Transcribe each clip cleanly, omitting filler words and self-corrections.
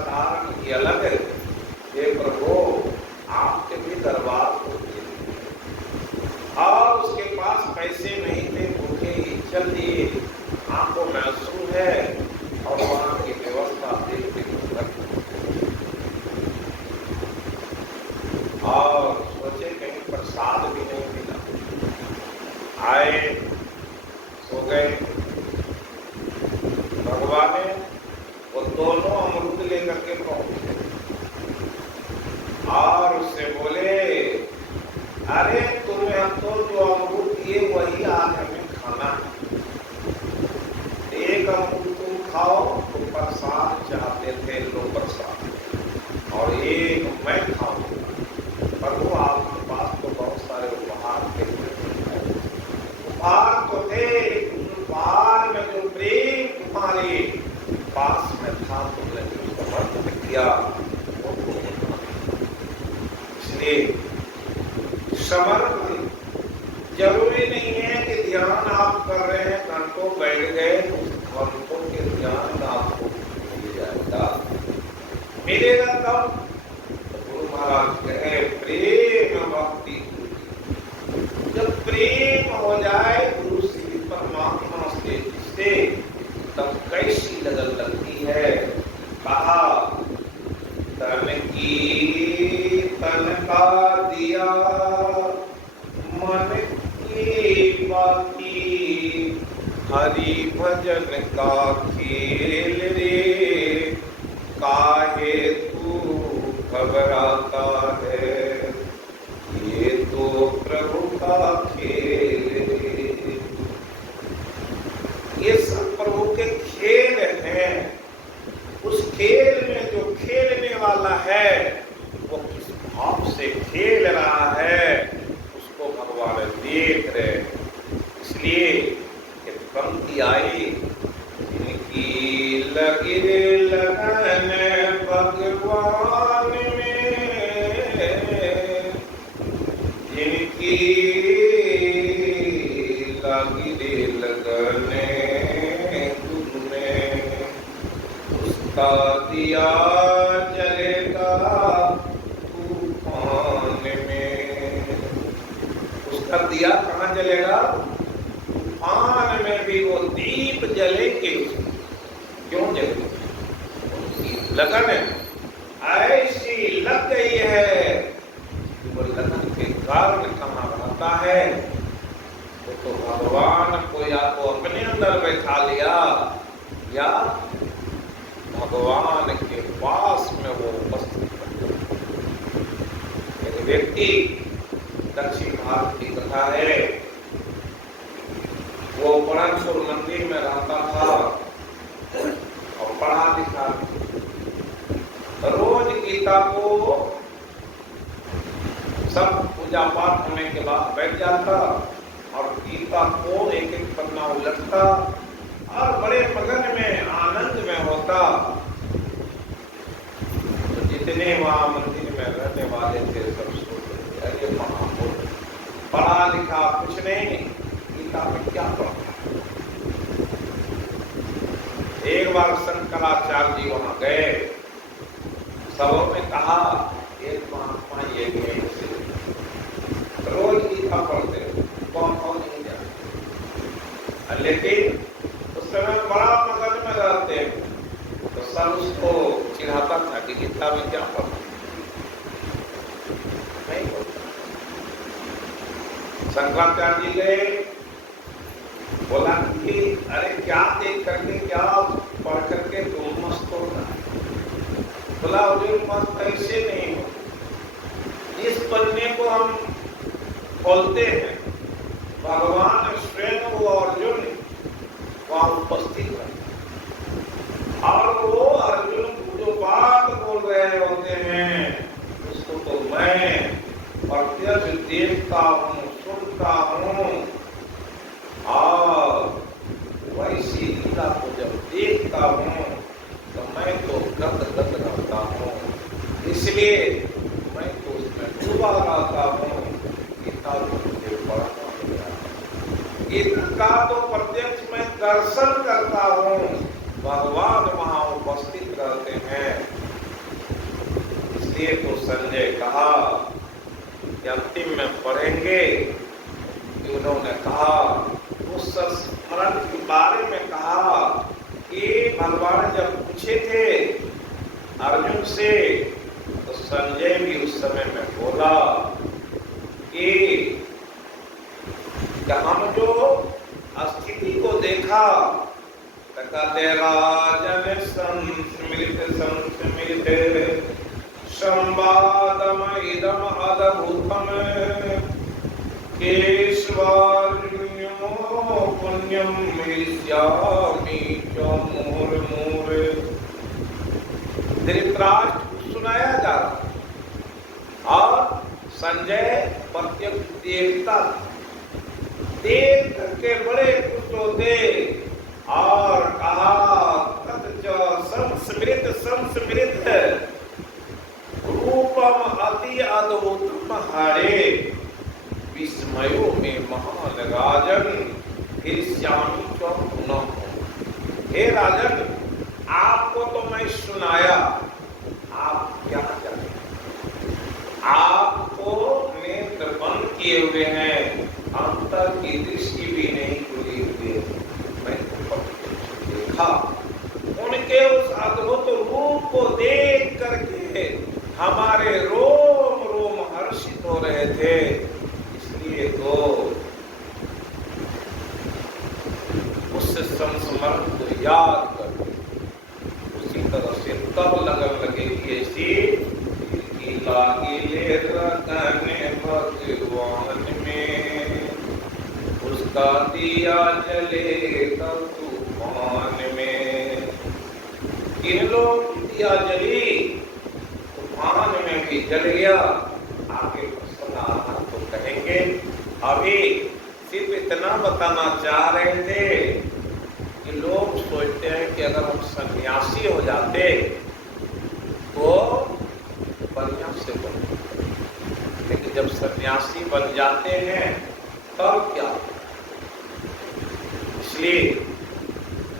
साधारण की अलग है। हे प्रभु, आपके भी दरबार को और उसके पास पैसे नहीं थे, भूखे ही चल दिए, आपको महसूस है और वहां की व्यवस्था देखते और सोचे कहीं प्रसाद भी नहीं मिला। आए, सो गए। भगवान ने वो दोनों अमृत लेकर के पहुंचे और उससे बोले, अरे तुम्हें हम तो जो अमृत दिए वही आज हमें खाना है। एक अमृत तुम खाओ तो प्रसाद चाहते थे, लो प्रसाद, और एक मैं खाऊंगा। प्रभु आपके पास तो बहुत सारे उपहार थे, उपहार तो थे, उपहार में जो प्रेम तुम्हारे पास में था तुमने जो समर्पित किया वो इसलिए समर्पण। जरूरी नहीं है कि ध्यान आप कर रहे हैं, घंटों बैठ गए, घंटों के ध्यान आपको मिल जाएगा। मिलेगा तब गुरु महाराज कहे प्रेम भक्ति। जब प्रेम हो जाए गुरु से, परमात्मा से, तब कैसी लगन लगती है। कहा, तन की तन का दिया, मन की बाकी, हरि भजन का खेल रे, काहे तू घबराता है, ये तो प्रभु का खेल रे। ये सब प्रभु के खेल हैं। उस खेल में जो खेलने वाला है वो किस भाव से खेल रहा है उसको भगवान देख रहे। इसलिए एक पंक्ति आई, इनकी लगी लगन भगवान में, इनकी लगी लगन तुमने, उसका दिया जलेगा तूफान में। उसका दिया कहाँ जलेगा? तूफान में भी वो दीप जलेंगे। क्यों जलेंगे? उनकी लगन ऐसी लग गई है, वो लगन के कारण कहाँ रहता है। तो भगवान को या तो अपने अंदर बैठा लिया या भगवान के पास में वो उपस्थित है। एक व्यक्ति, दक्षिण भारत की कथा है, वो पराशुर मंदिर में रहता था और पढ़ा लिखा, रोज गीता को सब पूजा पाठ होने के बाद बैठ जाता और गीता को एक एक पन्ना उलटता और बड़े मगन में आनंद में होता। तो जितने वहां मंदिर में रहने वाले थे सब सोचते, अरे महापुरुष पढ़ा लिखा कुछ नहीं, गीता में क्या पढ़ा। एक बार शंकराचार्य जी वहां गए, सबों ने कहा एक महात्मा ये गए रोज गीता पढ़ते, कौन कौन नहीं जाते, लेकिन उस समय बड़ा मगन में रहते हैं। तो सब उसको चिढ़ाता था कि गीता में क्या पढ़ा, नहीं बोलता। शंकराचार्य जी गए, बोला कि अरे क्या देख करके, क्या पढ़ करके तुम मस्त हो रहा है। बोला अर्जुन मस्त ऐसे नहीं हो, इस पन्ने को हम खोलते हैं, भगवान स्वयं वो अर्जुन वहां उपस्थित है और वो अर्जुन जो बात बोल रहे होते हैं उसको तो मैं प्रत्यक्ष देखता हूँ, सुनता हूँ और वैसी लीला को जब देखता हूँ तो मैं तो गद गद रहता हूँ। इसलिए मैं तो उसमें डूबा रहता हूँ। गीता को मुझे पढ़ना पड़ेगा, गीता तो प्रत्यक्ष में दर्शन करता हूँ, भगवान वहां उपस्थित रहते हैं इसलिए तो संजय कहा कि अंतिम में पढ़ेंगे कि उन्होंने कहा, उस स्मरण के बारे में कहा कि भगवान जब पूछे थे अर्जुन से, तो संजय भी उस समय में बोला कि हम जो स्थिति को देखा, कहते राजन संस्मृत संवादम इदम अद्भुतम केशवार्जुन्यो पुण्यम हृष्यामि च मुहुर्मुहुः। धृतराष्ट्र सुनाया जा रहा और संजय प्रत्यक्ष देखता, देख करके बड़े खुश होते और कहा संस्मृत रूपम अति अद्भुतम हरे विस्मयो में महान राजन हृष्यामि च पुनः। हे राजन, आपको तो मैं सुनाया, आप क्या जाने, आपको नेत्र बंद किए हुए हैं, अंतर की दृष्टि भी नहीं खुली हुई है। मैं देखा उनके उस अद्भुत रूप को देख करके हमारे रोम रोम हर्षित हो रहे थे। इसलिए तो उस संस्मरण को याद कर, उसी तरह से तब लगन लगेगी ऐसी कि लागिले रखने भगवान में, उसका दिया जले तूफान में। किन लोग दिया जली, तूफान में भी जल गया। आगे सुना तो कहेंगे, अभी सिर्फ इतना बताना चाह रहे थे कि लोग सोचते हैं कि अगर हम सन्यासी हो जाते तो बढ़िया से बने, लेकिन जब सन्यासी बन जाते हैं तब क्या। इसलिए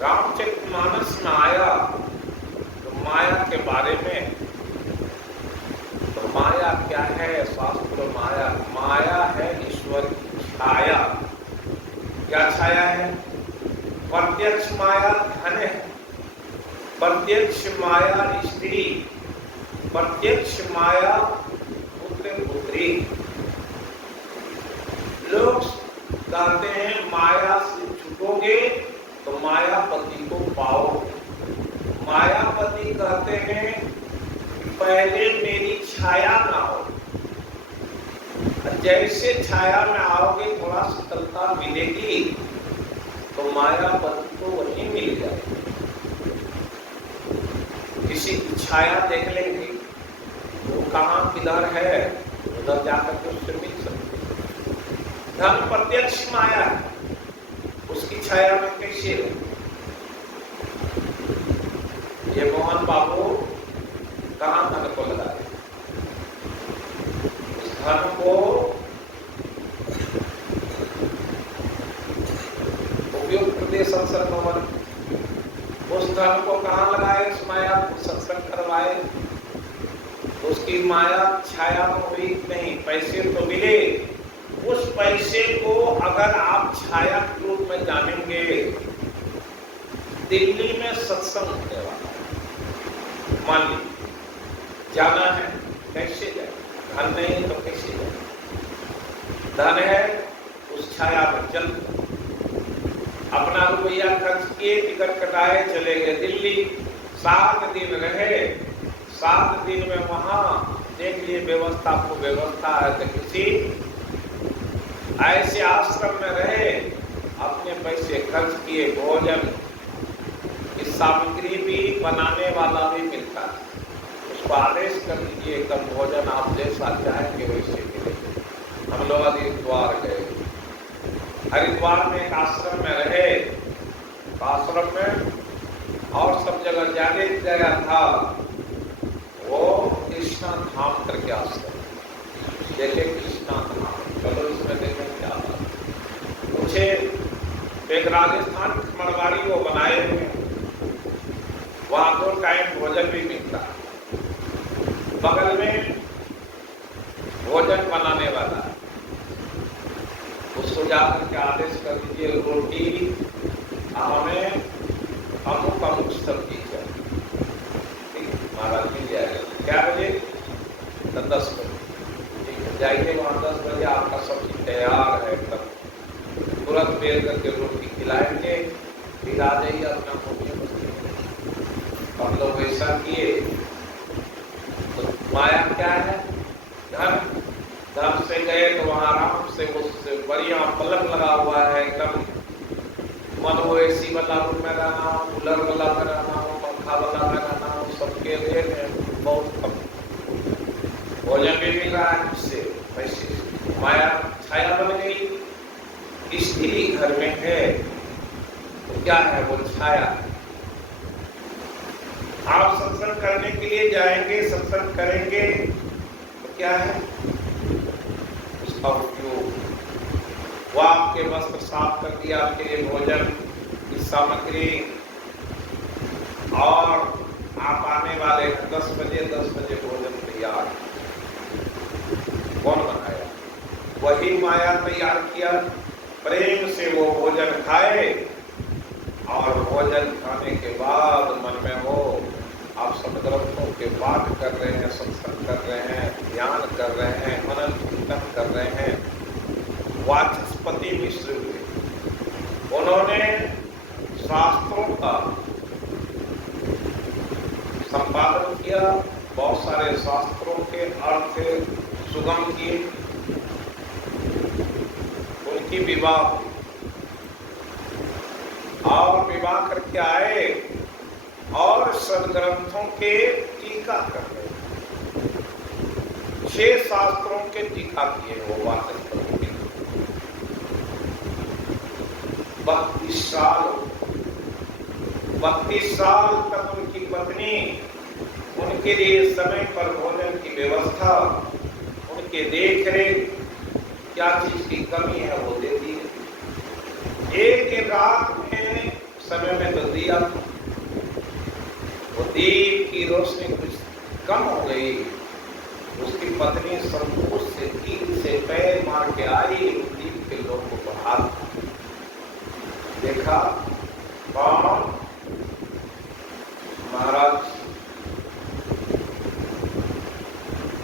रामचरितमानस में आया तो माया के बारे में, तो माया क्या है, शास्त्र माया, माया है ईश्वर की छाया। क्या छाया है? प्रत्यक्ष माया धन है, प्रत्यक्ष माया स्त्री, प्रत्यक्ष माया पुत्र पुत्री। लोग कहते हैं माया से छूटोगे तो मायापति को पाओ। मायापति कहते हैं पहले मेरी छाया ना हो, जैसे छाया में आओगे थोड़ा शीतलता मिलेगी तो मायापति को वहीं मिल जाएगी। किसी की छाया देख लेंगे, वो कहाँ किधर है, उधर जाकर के उससे मिल सकते। धन प्रत्यक्ष माया है, उसकी छाया में कैसे हो? ये मोहन बाबू कहाँ धन को लगाए? उस धन को उपयोग प्रदेश संसद भवन, उस धन को कहाँ लगाए? उस माया को सत्संग करवाए, उसकी माया छाया हुई नहीं, पैसे तो मिले। उस पैसे को अगर आप छाया के रूप में जानेंगे, दिल्ली में सत्संग होने वाला है, मान लीजिए जाना है, कैसे जाए? धन नहीं तो कैसे जाए? धन है, उस छाया पर चल, अपना रुपया खर्च किए, टिकट कटाए, चले गए दिल्ली, 7 दिन रहे। 7 दिन में वहां देख लिए व्यवस्था को, व्यवस्था है तो किसी ऐसे आश्रम में रहे, अपने पैसे खर्च किए, भोजन की सामग्री भी बनाने वाला भी मिलता है, उसको आदेश कर दीजिए एकदम भोजन आप जैसा चाहेंगे वैसे मिलेगा। हम लोग हरिद्वार गए, हरिद्वार में एक आश्रम में रहे, आश्रम में और सब जगह जाने की जगह था, वो कृष्णा धाम करके आश्रम, देखे कृष्णा धाम, चलो इसमें देखें क्या बात। पूछे एक राजस्थान मरवाड़ी वो बनाए हुए, वहां 2 टाइम भोजन भी मिलता, बगल में जाकर के आदेश कर दीजिए रोटी हमें अमुक अमुक सब्जी चाहिए, ठीक है, महाराज मिल जाएगा। क्या बजे? 10 बजे, ठीक है, जाइए वहाँ 10 बजे आपका सब्जी तैयार है एकदम, तुरंत बेल करके रोटी खिलाएंगे, फिर आ जाइए अपना भोजन। हम लोग ऐसा किए तो माया क्या है? धन। धन से गए तो वहां आराम से उससे बढ़िया पलंग लगा हुआ है एकदम, मन हो एसी वाला रूम में रहना हो, कूलर वाला में रहना हो, पंखा वाला में रहना हो, सबके लिए बहुत कम भोजन भी मिल रहा है उससे पैसे। माया छाया बन गई, स्त्री घर में है तो क्या है वो छाया। आप सत्संग करने के लिए जाएंगे, सत्संग करेंगे तो क्या है उसका उपयोग? वो आपके वस्त्र साफ कर दिया, आपके लिए भोजन की सामग्री, और आप आने वाले 10 बजे भोजन तैयार। कौन बनाया? वही माया तैयार किया। प्रेम से वो भोजन खाए, और भोजन खाने के बाद मन में हो आप सदग्रंथों के पाठ कर रहे हैं, सत्संग कर रहे हैं, ध्यान कर रहे हैं, मनन चिंतन कर रहे हैं। वाचस्पति मिश्र हुए, उन्होंने शास्त्रों का संपादन किया, बहुत सारे शास्त्रों के अर्थ सुगम किए, उनकी विवाह हुई, और विवाह करके आए और सदग्रंथों के टीका कर रहे। 6 शास्त्रों के टीका किए वो वाचस्पति। 32 साल तक उनकी पत्नी उनके लिए समय पर भोजन की व्यवस्था, उनके देख रेख, क्या चीज की कमी है वो देती है। एक रात में समय में तो दिया, वो दीप की रोशनी कुछ कम हो गई, उसकी पत्नी संतोष से कील से पैर मार के आई, दीप के लोग को बढ़ा देखा। कौन? महाराज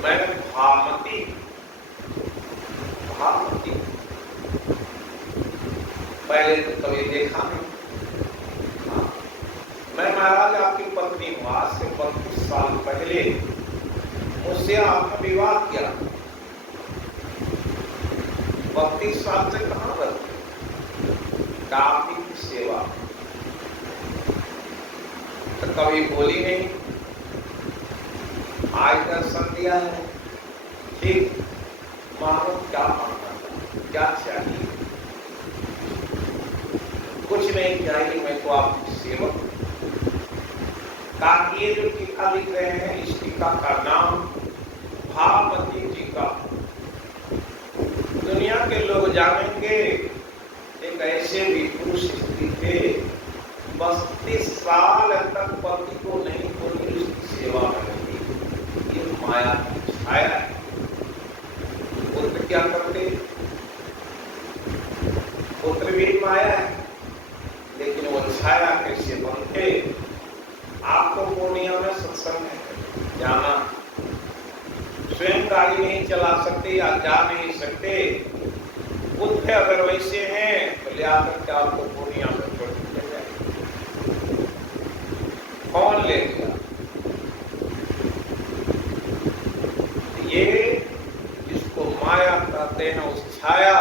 मैंने भामती पहले तो कभी देखा नहीं। हाँ, मैं महाराज आपकी पत्नी हूँ, आज से 32 साल पहले मुझसे आपने विवाह किया। 32 साल से कहाँ बदले? काफी सेवा तो कभी बोली नहीं, आज दर्शन दिया है, ठीक, मानो क्या मांगना था, क्या चाहिए? कुछ नहीं चाहिए, मैं तो आपकी सेवक। ये जो टीका लिख रहे हैं, इस टीका का नाम भामती टीका। दुनिया के लोग जानेंगे एक ऐसे भी पुरुष स्त्री थे, 32 साल तक पति को नहीं बोली, उसकी सेवा में लगी। ये माया की छाया है। पुत्र क्या करते? पुत्र भी माया है, लेकिन वो छाया कैसे बनते? आपको पूर्णिया में सत्संग में जाना, स्वयं गाड़ी नहीं चला सकते या जा नहीं सकते, बुद्ध अगर वैसे हैं तो ले आकर के आपको पूर्णिया में छोड़ दिया जाए। कौन ले गया? ये जिसको माया कहते हैं, उस छाया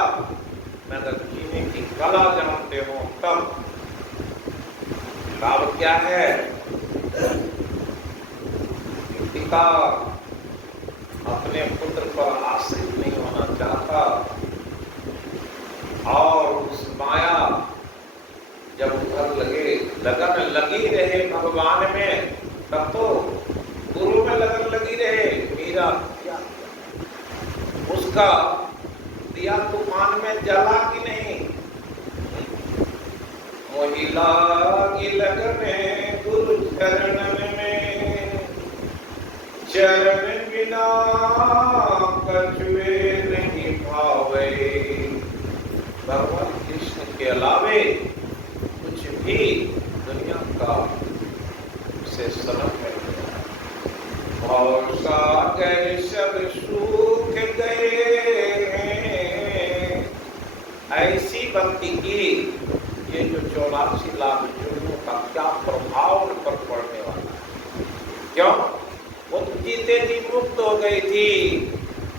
में अगर जीने की कला जानते हो तब लाभ क्या है? पिता अपने पुत्र पर आश्रित नहीं होना चाहता, और उस माया जब उधर लगन लगी रहे भगवान में, तब तो गुरु में लगन लगी रहे। मीरा क्या उसका दिया तूफान में जला कि नहीं? मोहिला की लगन गुरु चरणन में, चरण बिना कछुए नहीं भावे। भगवान कृष्ण के अलावे कुछ भी दुनिया का से सनक में और सागर सब सूख गए। ऐसी भक्ति की ये जो 84 लाख जुर्मों का क्या प्रभाव उन पर पड़ने वाला है। क्यों? वो जीते जी मुक्त हो गई थी।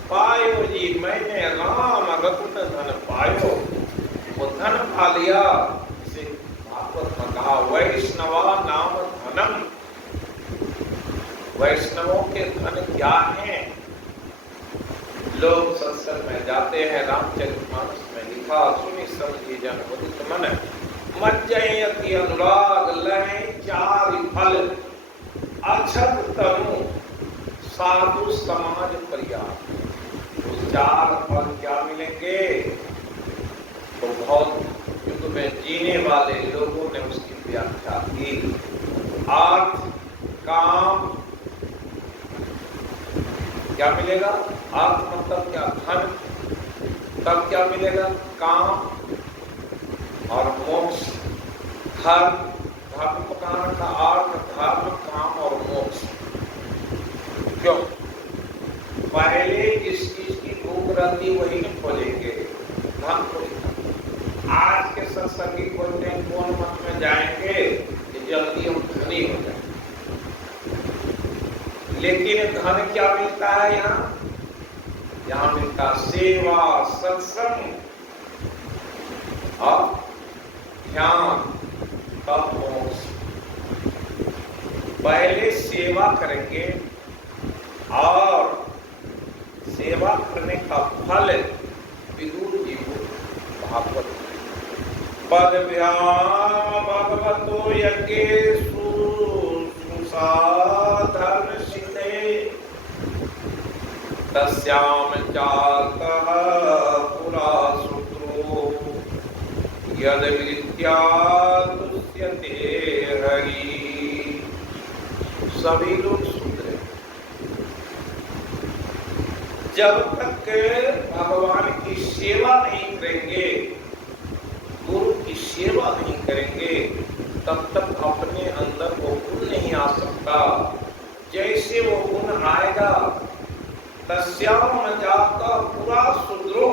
पायो जी मैंने राम रत्न धन पायो, वो धन पा लिया। इसे भागवत में कहा वैष्णवा नाम धनम। वैष्णवों के धन क्या हैं? लोग सत्संग में जाते हैं, रामचरितमानस में लिखा सुनि समझी जन मुदित मन, मज्जयति अनुराग लय चारि फल, अक्षत तनु साधु समाज पर्याप्त। तो 4 फल क्या मिलेंगे? तो बहुत युग में जीने वाले लोगों ने उसकी व्याख्या की। अर्थ, काम, क्या मिलेगा? अर्थ मतलब क्या? धन। तब क्या मिलेगा? काम और मोक्ष। धर्म, धर्म कारण का अर्थ धर्म, काम और मोक्ष। क्यों? पहले जिस चीज की भूख रहती वही नहीं खोलेंगे, धन खोलेंगे। आज के सत्संगी खोलते हैं कौन मत में जाएंगे कि जल्दी हम धनी हो जाए। लेकिन धन क्या मिलता है यहाँ? यहाँ मिलता सेवा, सत्संग और ध्यान, तब मोक्ष। पहले सेवा करेंगे और सेवा करने का फल विदुर जी को भागवत पदभ्याम भगवतो यज्ञेषु सुसाधन सिद्धे तस्याम जातः पुरा सूत्रो यद विद्या तुष्यते हरि। सभी लोग सुधरे। जब तक भगवान की सेवा नहीं करेंगे, गुरु की सेवा नहीं करेंगे, तब तक अपने अंदर वो गुण नहीं आ सकता। जैसे वो गुण आएगा तस्याम जाता पूरा शूद्रो,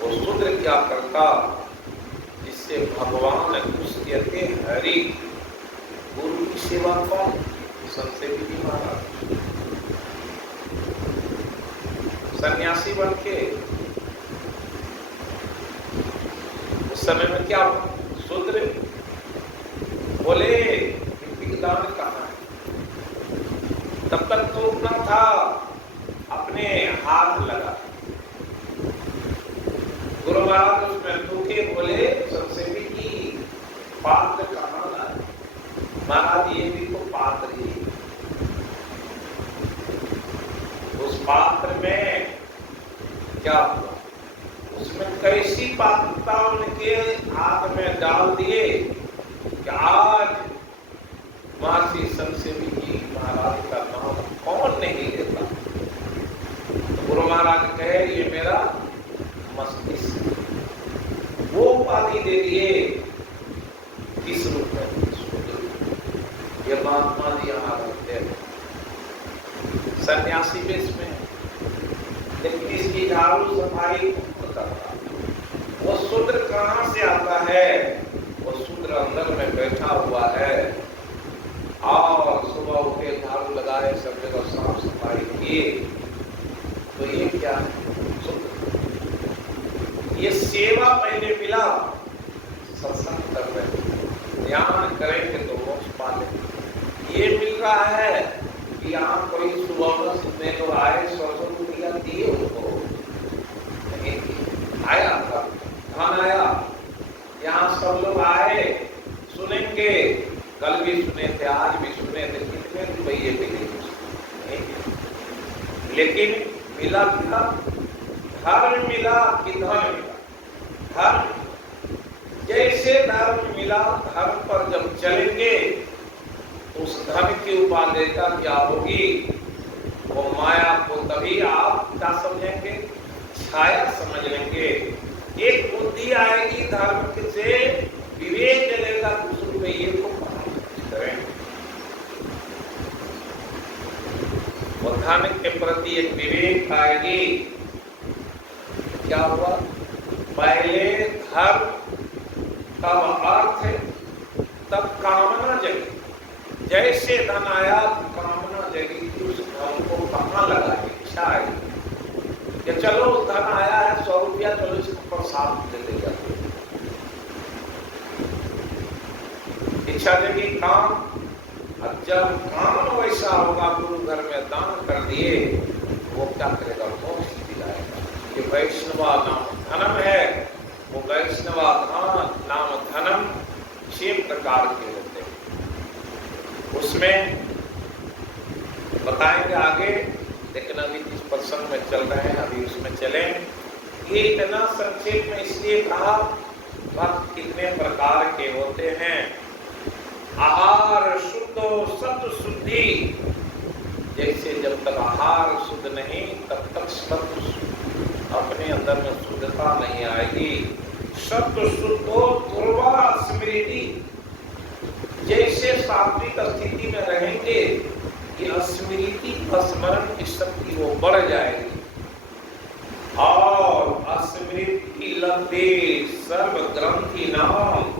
वो शूद्र क्या करता? जिससे भगवान तुष्यते हरि। गुरु की सेवा कौन? संसेवी जी महाराज। सन्यासी बन के उस समय में क्या हुआ? शूद्र बोले दान कहाँ है? तब तक तो उतना था, अपने हाथ लगा। गुरु महाराज उसमें दुखे, बोले संसेवी जी पात्र कहाँ लाए? महाराज ये भी तो पात्र ही। उस पात्र में क्या हुआ? उसमें कैसी पात्रता उनके हाथ में डाल दिए कि आज महर्षि संसेवी जी महाराज का नाम कौन नहीं लेता। तो गुरु महाराज कहे ये मेरा मस्तिष्क। वो उपाधि दे दिए किस रूप में? ये महात्मा जी यहाँ रहते हैं सन्यासी वेश में, लेकिन इसकी झाड़ू सफाई करता। वो शूद्र कहाँ से आता है? वो शूद्र अंदर में बैठा हुआ है और सुबह उठे झाड़ू लगाए, सब जगह साफ सफाई किए। तो ये क्या है? ये सेवा पहले मिला, सत्संग कर रहे, ध्यान करेंगे तो मोक्ष पाले। ये मिल रहा है कि यहाँ कोई सुबह सुनने को आए, 100 रुपया दिए उनको, नहीं आया था, धन आया। यहाँ सब लोग आए, सुनेंगे, कल भी सुने थे, आज भी सुने थे, कितने रुपये मिले नहीं। लेकिन मिला क्या? धर्म मिला कि धन मिला? धर्म। जैसे धर्म मिला, धर्म पर जब चलेंगे उस धन की उपादेयता क्या होगी? वो माया को तभी आप क्या समझेंगे? छाया समझ लेंगे। एक बुद्धि आएगी धर्म से, विवेक जगेगा दूसरों में, ये तो करें। धन के प्रति एक विवेक आएगी। क्या हुआ? पहले धर्म का अर्थ है, तब कामना जगी। जैसे धन आया कामना जगी, उस धन को कहाँ लगाए? इच्छा आएगी कि चलो धन आया है 100 रुपया, चलो इसको प्रसाद दे देगा। इच्छा जगी, काम। अब जब काम वैसा होगा, गुरु घर में दान कर दिए, वो क्या करेगा? मोक्ष दिलाएगा। ये वैष्णवा नाम धनम है। वो वैष्णवा नाम धनम 6 प्रकार के होते हैं। उसमें बताएंगे आगे, लेकिन अभी जिस प्रसंग में चल रहे हैं अभी उसमें चलें। ये इतना संक्षेप में इसलिए कहा, भक्त कितने प्रकार के होते हैं। आहार शुद्धो सत्व शुद्धि, जैसे जब तक आहार शुद्ध नहीं तब तक सत्व अपने अंदर में शुद्धता नहीं आएगी। सत्व शुद्धो दुर्वा स्मृति, जैसे सात्विक स्थिति में रहेंगे कि स्मृति स्मरण की शक्ति वो बढ़ जाएगी। और स्मृति लब्धे सर्व ग्रंथि नाम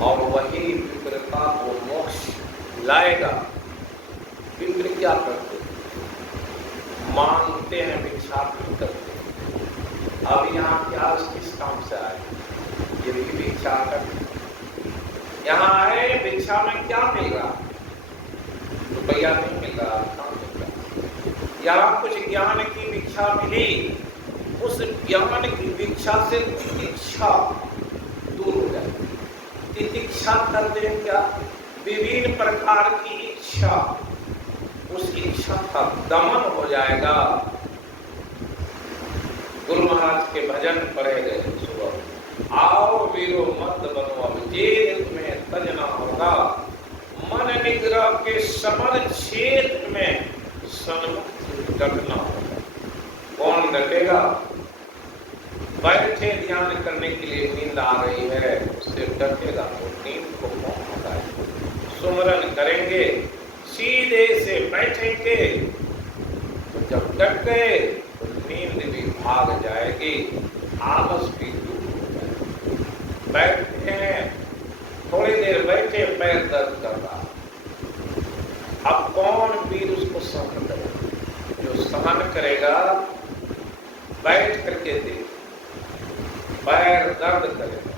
और वही विप्रता को मोक्ष लाएगा। विप्र क्या करते? मांगते हैं, भिक्षा करते हैं। अब यहाँ क्या किस काम से आए? ये भी भिक्षा करते। यहाँ आए, भिक्षा में क्या मिल रहा? रुपया नहीं मिल रहा, काम मिल रहा। यहाँ कुछ ज्ञान की भिक्षा मिली, उस ज्ञान की भिक्षा से तितिक्षा दूर हो जाए। तितिक्षा करते हैं क्या? विभिन्न प्रकार की इच्छा, उस इच्छा का दमन हो जाएगा। गुरु महाराज के भजन पढ़े गए सुबह, आओ वीरो मत बनो अब जेल में तजना होगा, मन निग्रह के समर क्षेत्र में सन्मुख डटना होगा। कौन डटेगा? बैठे ध्यान करने के लिए नींद आ रही है, उससे डटेगा तो नींद को कौन हटाए? सुमरन करेंगे, सीधे से बैठेंगे, तो जब डट गए तो नींद भी भाग जाएगी, आलस भी दूर हो जाएगा। बैठते हैं, थोड़ी देर बैठे, पैर दर्द कर रहा, अब कौन वीर उसको सहन करेगा? जो सहन करेगा, बैठ करके देख, पैर दर्द करेगा,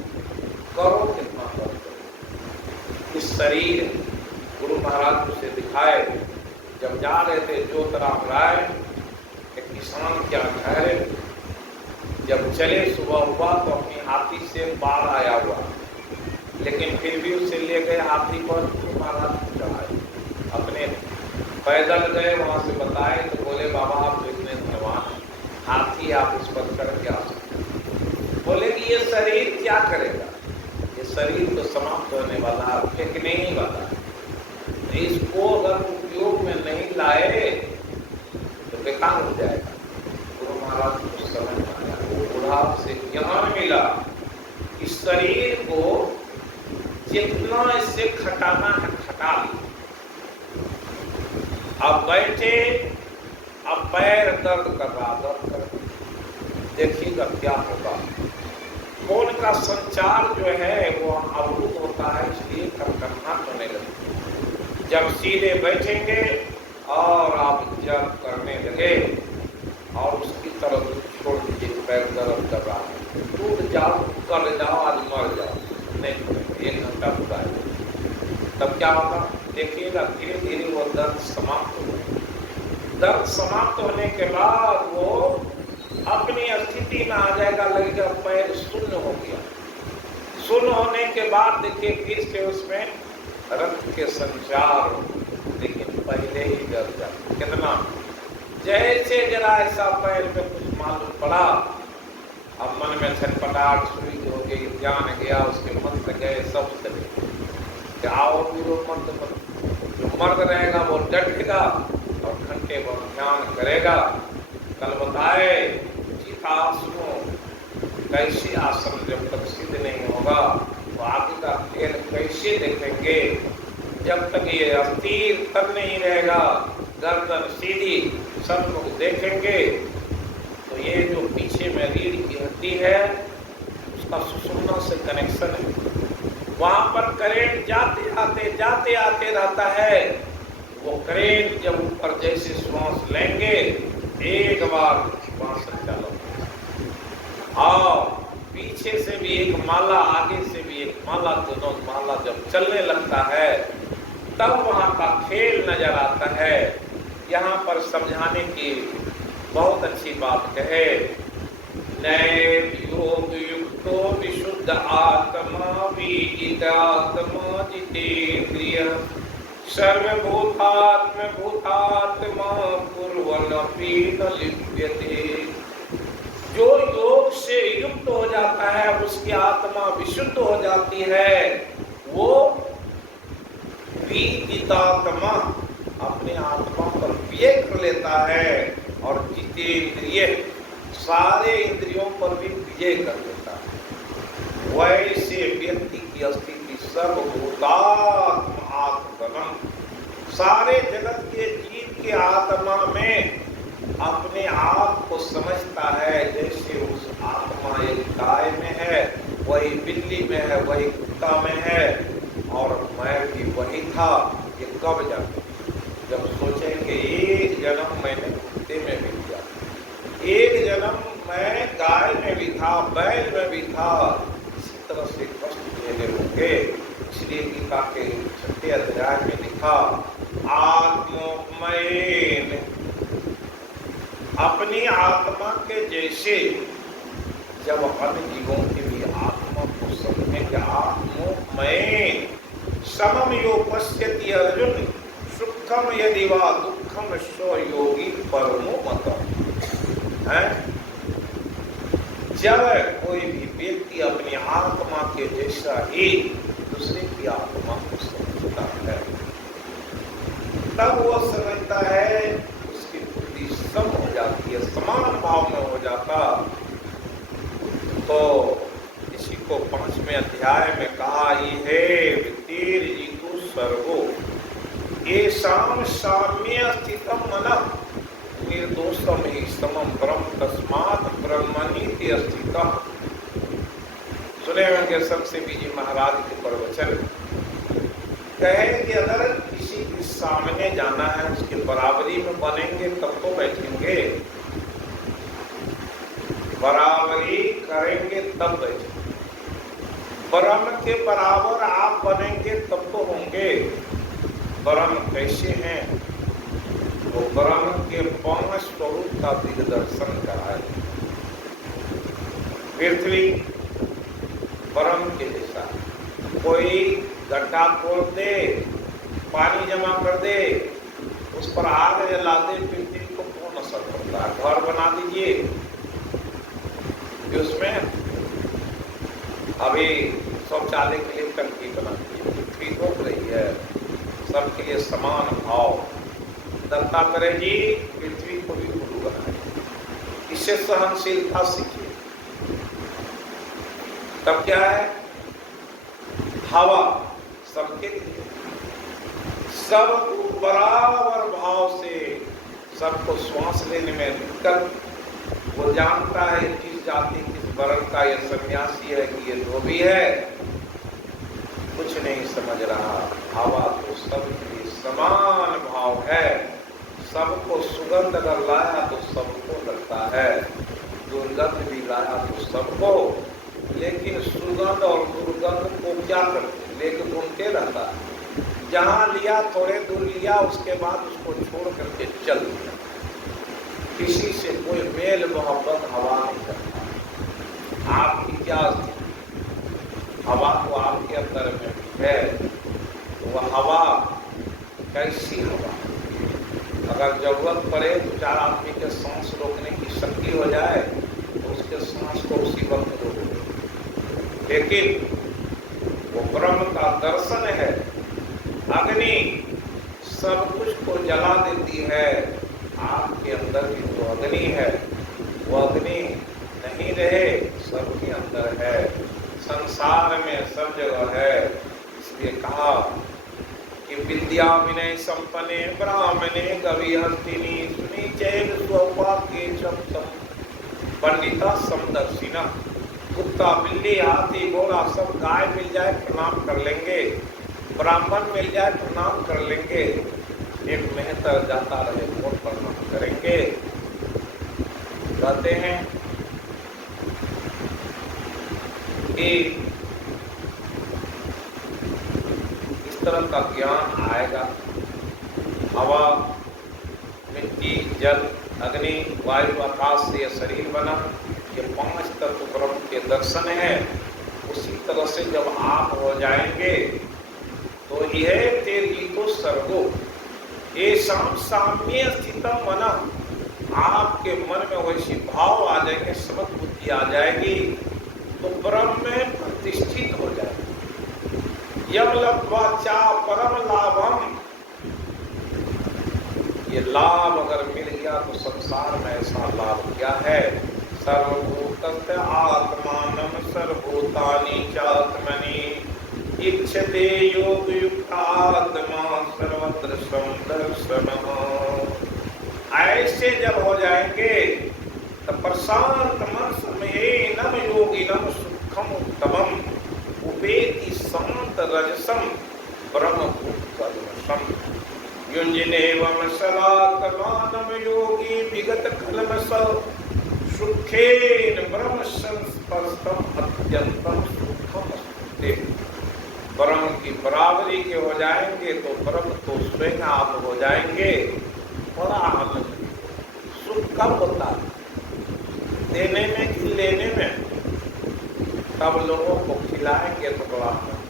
करो कितना दर्द करेगा। इस शरीर गुरु महाराज उसे दिखाए, जब जा रहे थे ज्योतिराम राय, एक किसान क्या ठहरे, जब चले सुबह हुआ तो अपनी हाथी से बाढ़ आया हुआ, लेकिन फिर भी उसे ले गए हाथी पर, गुरु महाराज चढ़ाए। अपने पैदल गए, वहां से बताए तो बोले बाबा आप तो इतने धनवान, हाथी आप इस पर कर क्या सकते? बोले कि ये शरीर क्या करेगा? ये शरीर तो समाप्त होने वाला है, फेंकने ही वाला है। इसको अगर उपयोग में नहीं लाए तो बेकार हो जाएगा। गुरु महाराज को समझ आया, वो बुढ़ाप से ज्ञान मिला कि शरीर को जितना इससे खटाना है खटा ली। अब बैठे, अब पैर दर्द कर रहा, दर्द कर, देखिएगा क्या होगा। खून का संचार जो है वो अवरुद्ध होता है, इसलिए कनकनाहट होने लगती। जब सीधे बैठेंगे और आप जब करने लगे और उसकी तरफ छोड़ दीजिए, पैर दर्द कर रहा है, टूट जाओ, कर जाओ, आज मर जाओ, नहीं 1 घंटा पूरा है। तब क्या होगा देखिएगा, धीरे धीरे वो दर्द समाप्त हो जाएगा। दर्द समाप्त होने के बाद वो अपनी स्थिति में आ जाएगा, लगेगा पैर शून्य हो गया। शून्य होने के बाद देखिए फिर से उसमें रक्त के संचार, लेकिन पहले ही डर जाए कितना। जैसे जरा ऐसा पैर पे कुछ मालूम पड़ा, अब मन में छटपटाहट शुरू हो गई, ध्यान गया, उसके मंत्र गए, सब चले। आओ वीरो मत, जो मर्द रहेगा वो डटेगा और घंटे वह ध्यान करेगा। कल बताए चितासनों कैसे आसन जब तक सिद्ध नहीं होगा तो आगे का खेल कैसे देखेंगे। जब तक ये अस्थिर तक नहीं रहेगा, गर्दन सीधी सब लोग देखेंगे तो ये जो पीछे में रीढ़ की हड्डी है उसका सुषुम्ना से कनेक्शन है, वहां पर करंट जाते आते रहता है। वो करंट जब ऊपर जैसे श्वास लेंगे एक बार श्वास चलो, और पीछे से भी एक माला आगे से भी एक माला, दोनों माला जब चलने लगता है तब वहां का खेल नजर आता है। यहाँ पर समझाने की बहुत अच्छी बात कहे, नैव योग युक्तो विशुद्ध आत्मा विजितात्मा जितेन्द्रिय सर्वभूतात्म भूतात्मा कुर्वन्नपि न लिप्यते। जो योग से युक्त हो जाता है उसकी आत्मा विशुद्ध हो जाती है, वो विजितात्मा अपने आत्मा पर विजय कर लेता है और जितेंद्रिय सारे इंद्रियों पर भी विजय कर लेता है। वैसे व्यक्ति की स्थिति सर्वभूतात्म आत्मगमन, सारे जगत के जीव के आत्मा में अपने आप को समझता है। जैसे उस आत्मा एक गाय में है, वही बिल्ली में है, वही कुत्ता में है, और मैं भी वही था। ये कब जाने जब सोचेंगे एक जन्म मैंने कुत्ते में भी किया, एक जन्म मैं गाय में भी था, बैल में भी था, इसी तरह से कष्ट झेले होंगे। इसलिए गीता के 6 अध्याय में लिखा, आत्मोपमयेन, अपनी आत्मा के जैसे जब अन्य जीवों की भी आत्मा को समझेंगे, आत्मोपमयेन समम यो पश्यति अर्जुन सुखम यदि वा दुखम सो योगी परमो मतम। जब कोई भी व्यक्ति अपनी आत्मा के जैसा ही दूसरे की आत्मा को समझता है, तब वो समझता है, उसकी बुद्धि सम हो जाती है, समान भाव में हो जाता। तो इसी को 5वें अध्याय में कहा, ये है वित्तीर जीतु सर्वो येषां साम्ये स्थितं मनः निर्दोषम ही समम ब्रह्म तस्मात् ब्रह्मणीति स्थितः। सुने होंगे सबसे बीजी महाराज के प्रवचन, कहे कि अगर किसी के सामने जाना है, उसके बराबरी में बनेंगे तब तो बैठेंगे, बराबरी करेंगे तब बैठेंगे। ब्रह्म के बराबर आप बनेंगे तब तो होंगे। ब्रह्म कैसे हैं? वो ब्रह्म के 5 स्वरूप का दिग्दर्शन कराए। पृथ्वी ब्रह्म के जैसा, कोई गड्ढा खोद दे, पानी जमा कर दे, उस पर आग जला दे, पृथ्वी को कौन असर करता है? घर बना दीजिए, उसमें अभी शौचालय के लिए टंकी बना दीजिए, पृथ्वी रोक रही है, सबके लिए समान भाव दत्ता करेगी, पृथ्वी को भी गुरु बनाएगी। इससे सहनशीलता सीखिए। तब क्या है? हवा सबके लिए, सबको बराबर भाव से, सबको श्वास लेने में दिक्कत, वो जानता है किस जाति किस वर्ण का ये सन्यासी है कि ये धोबी है, कुछ नहीं समझ रहा। हवा तो सबके लिए समान भाव है, सबको सुगंध अगर लाया तो सबको लगता है, दुर्गंध भी लाया तो सबको, लेकिन सुगंध और दुर्गंध को क्या करते, लेकिन घूमते रहता है। जहाँ लिया थोड़े दूर लिया, उसके बाद उसको छोड़ करके चल दिया। किसी से कोई मेल मोहब्बत हवा नहीं करता। आपकी क्या स्थिति? हवा तो आपके अंदर में है, तो वह हवा कैसी हवा? अगर जरूरत पड़े तो 4 आदमी के सांस रोकने की शक्ति हो जाए तो उसके सांस को उसी वक्त रोक दे। लेकिन वो ब्रह्म का दर्शन है। अग्नि सब कुछ को जला देती है, अग्नि है, वो अग्नि नहीं रहे, सबके अंदर है, संसार में सब जगह है। इसलिए कहा कि विद्या विनय संपन्ने ब्राह्मणे कवि हस्तिनी सुनी चैन स्वपाके चम पंडिता समदर्शिना। कुत्ता बिल्ली हाथी घोड़ा सब गाय मिल जाए प्रणाम कर लेंगे, ब्राह्मण मिल जाए प्रणाम कर लेंगे, एक मेहतर जाता रहे वो प्रणाम करेंगे। कहते हैं कि इस तरह का ज्ञान आएगा। हवा, मिट्टी, जल, अग्नि, वायु, आकाश से यह शरीर बना, ये 5 तत्व ब्रह्म के दर्शन है। उसी तरह से जब आप हो जाएंगे तो यह तेरी तो सर्गो ये साम्य स्थितम मना, आपके मन में वैसी भाव आ जाएंगे, समझ बुद्धि आ जाएगी तो ब्रह्म में प्रतिष्ठित हो जाएगा। यम लब्ध्वा चा परम लाभम, ये लाभ अगर मिल गया तो संसार में ऐसा लाभ क्या है। सर्वभूतस्य आत्मानं सर्वभूतानि चात्मनि इच्छते योग युक्त आत्मा सर्वत्र दर्शनः। ऐसे जब हो जाएंगे तो प्रशांत मन समयेनम योगिनम सुखम उत्तमम उपेति शांत रजसम ब्रह्मभूतकल्मषम् युञ्जनेवं सदात्मानं योगी विगत कल्मष सुखेन ब्रह्म संस्पर्शम अत्यंतम सुखम अस्ते। ब्रह्म की बराबरी के हो जाएंगे तो ब्रह्म तो स्वयं आप हो जाएंगे। बड़ा आनंद, सुख कब होता है? देने में कि लेने में? तब लोगों को खिलाएंगे तो बड़ा आनंद,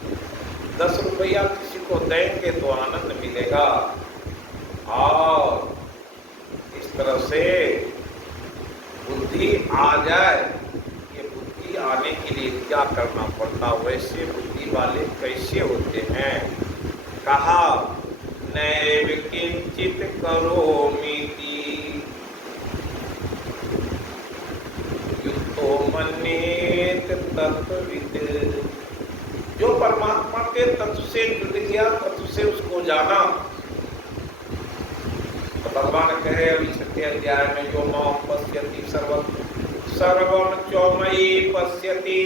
10 रुपया किसी को देंगे तो आनंद मिलेगा। और इस तरह से बुद्धि आ जाए, ये बुद्धि आने के लिए क्या करना पड़ता, वैसे बुद्धि वाले कैसे होते हैं। कहा नैव किंचित करोमीति युक्तो मन्येत तत्त्ववित्। जो परमात्मा के तत्व से जुड़ गया, तत्व से उसको जाना। तो भगवान कहे अभी 6 अध्याय में जो मां पश्यति सर्वं चौमयी पश्यति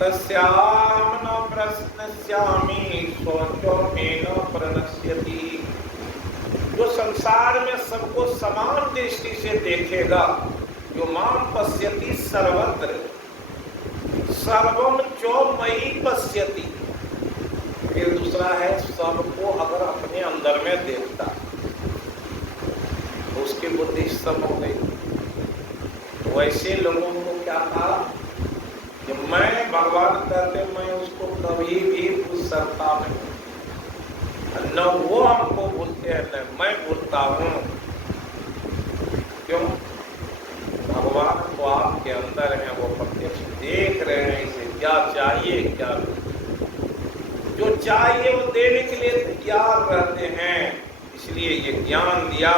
तस्याम न प्रश्नस्यामि स्वचौमेन प्रणश्यति। जो संसार में सबको समान दृष्टि से देखेगा, जो मां पश्यति सर्वत्र सर्वम चौमयी पश्यति। फिर दूसरा है सबको अगर अपने अंदर में देखता तो उसकी बुद्धि सब हो गई। वैसे लोगों को क्या था कि मैं भगवान कहते मैं उसको कभी भी भूल सकता नहीं, न वो हमको भूलते हैं न मैं भूलता हूँ। क्यों? भगवान तो आपके अंदर है, वो प्रत्यक्ष देख रहे हैं इसे क्या चाहिए क्या नहीं। जो चाहिए वो देने के लिए तैयार रहते हैं। इसलिए ये ज्ञान दिया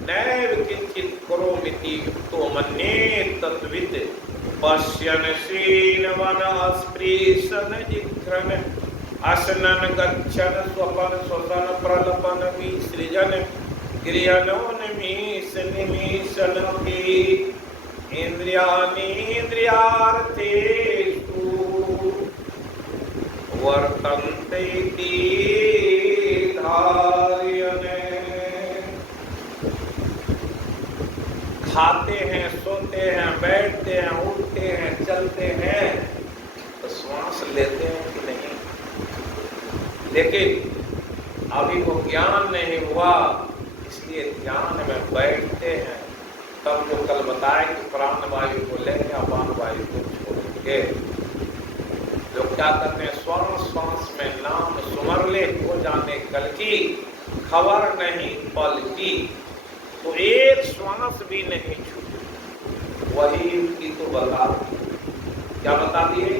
नैव किंचित करोमीति युक्तो मन्येत तत्त्ववित् पश्यन् श्रीन् स्पृशन् जिघ्रन् असनन् गच्छन् स्वपन् स्वपन् प्रलपन् विसृजन् क्रियनोन्मीश निमीशनपि इन्द्रियाणीन्द्रियार्थेषु वर्तन्ते इति धारयन्। खाते हैं, सोते हैं, बैठते हैं, उठते हैं, चलते हैं तो श्वास लेते हैं कि नहीं? लेकिन अभी वो ज्ञान नहीं हुआ, इसलिए ध्यान में बैठते हैं। तब जो कल बताए कि प्राण वायु को लेंगे, अपान वायु को छोड़ेंगे। लोग क्या करते हैं, श्वास श्वास में नाम सुमर ले, हो जाने कल की खबर नहीं पल की। तो एक श्वास भी नहीं छूटी। वही की तो बता क्या बता दिए,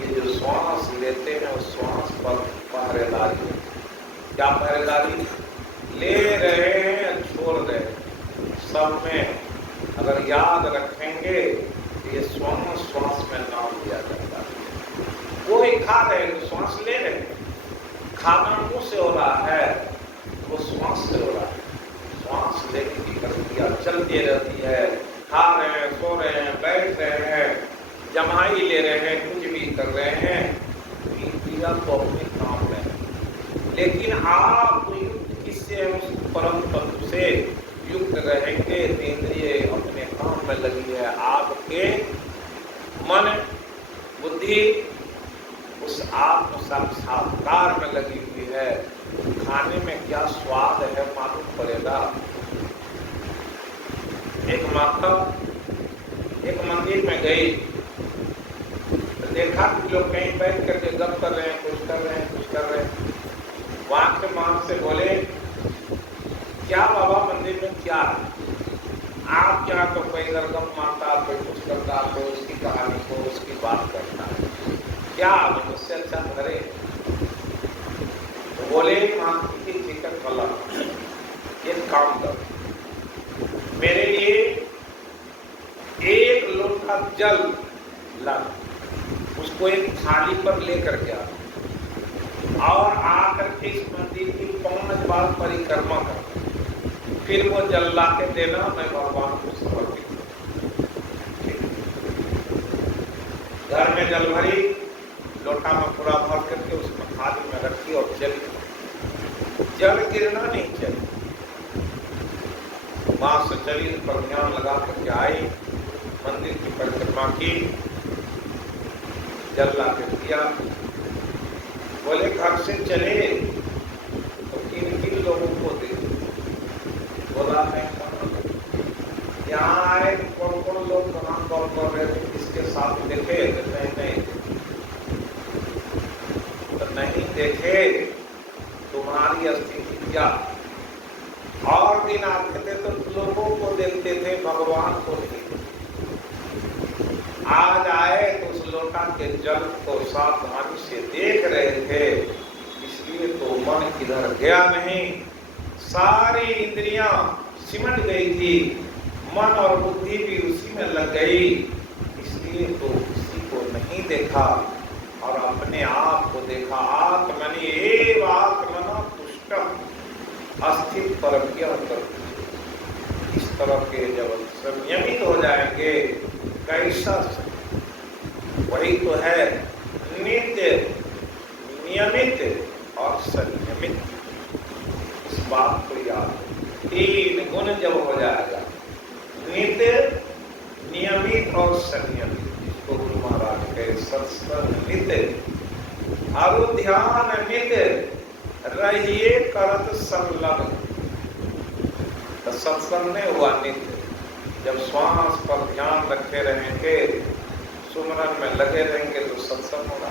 ये जो श्वास लेते हैं उस श्वास पर पहरेदारी। क्या पहरेदारी? ले रहे हैं छोड़ रहे हैं, सब में अगर याद रखेंगे तो ये श्वास श्वास में नाम लिया जाता है। वो ही खा रहे हैं, श्वास ले रहे हैं, खाना मुंह से हो रहा है, वो श्वास से हो रहा है। श्वास लेने की प्रक्रिया चलती रहती है, खा रहे हैं, सो रहे हैं, बैठ रहे हैं, जमाई ले रहे हैं, कुछ भी कर रहे हैं, इंद्रिया तो अपने काम में है। लेकिन आप युक्त किससे, उस परम तत्व से युक्त रहेंगे तो इंद्रिय अपने काम में लगी है। आपके मन बुद्धि उस आत्म साक्षात्कार में लगी हुई है। खाने में क्या स्वाद है मालूम पड़ेगा। एक माता एक मंदिर में गई तो देखा कि लोग कहीं बैठ करके गप कर रहे हैं, कुछ कर रहे हैं, कुछ कर रहे हैं। वहां के मां से बोले, क्या बाबा मंदिर में क्या है? आप क्या तो कोई इधर गप मारता, कोई कुछ करता, कोई उसकी कहानी को उसकी बात करता है, क्या मुझसे अच्छा करे? तो बोले मां की चिकन वाला एक काम करो, मेरे लिए एक लोटा जल ला, उसको एक थाली पर लेकर के आ और आकर के इस मंदिर की 5 बार परिक्रमा कर, फिर वो जल ला के देना, मैं भगवान को समर्पित करूं। घर में जल भरी, लोटा में पूरा भर करके उसमें थाली में रखी और चली। जल गिरना नहीं चाहिए। मां से शरीर पर ध्यान लगा करके आई, मंदिर की परिक्रमा की, जल ला के दिया। बोले घर से चले तो किन लोगों को दे? बोला मैं यहाँ आए, कौन कौन लोग कहाँ कॉल कर रहे थे, किसके साथ देखे? नहीं तो नहीं देखे, तुम्हारी स्थिति क्या? और दिन आते थे तो लोगों को देते थे, भगवान को नहीं। आज आए तो उस लोटा के जल को सावधानी से देख रहे थे, इसलिए तो मन किधर गया नहीं। सारी इंद्रियां सिमट गई थी, मन और बुद्धि भी उसी में लग गई, इसलिए तो किसी को नहीं देखा और अपने आप को देखा। आत्मनि एव आत्मना तुष्टम अस्थित परज्ञ अंतर। इस तरह के जब संयमित हो जाएंगे, कैसा वही तो है नित्य, नियमित और संयमित। इस बात को याद, 3 गुण जब हो जाएगा, नित्य, नियमित और संयमित, इसको गुरु महाराज कहे सत्संग नित्य, और ध्यान नित्य रहिए करत संलग्न। तो सत्संग नहीं हुआ नित्य। जब श्वास पर ध्यान रखे रहेंगे, सुमरन में लगे रहेंगे तो सत्संग होगा।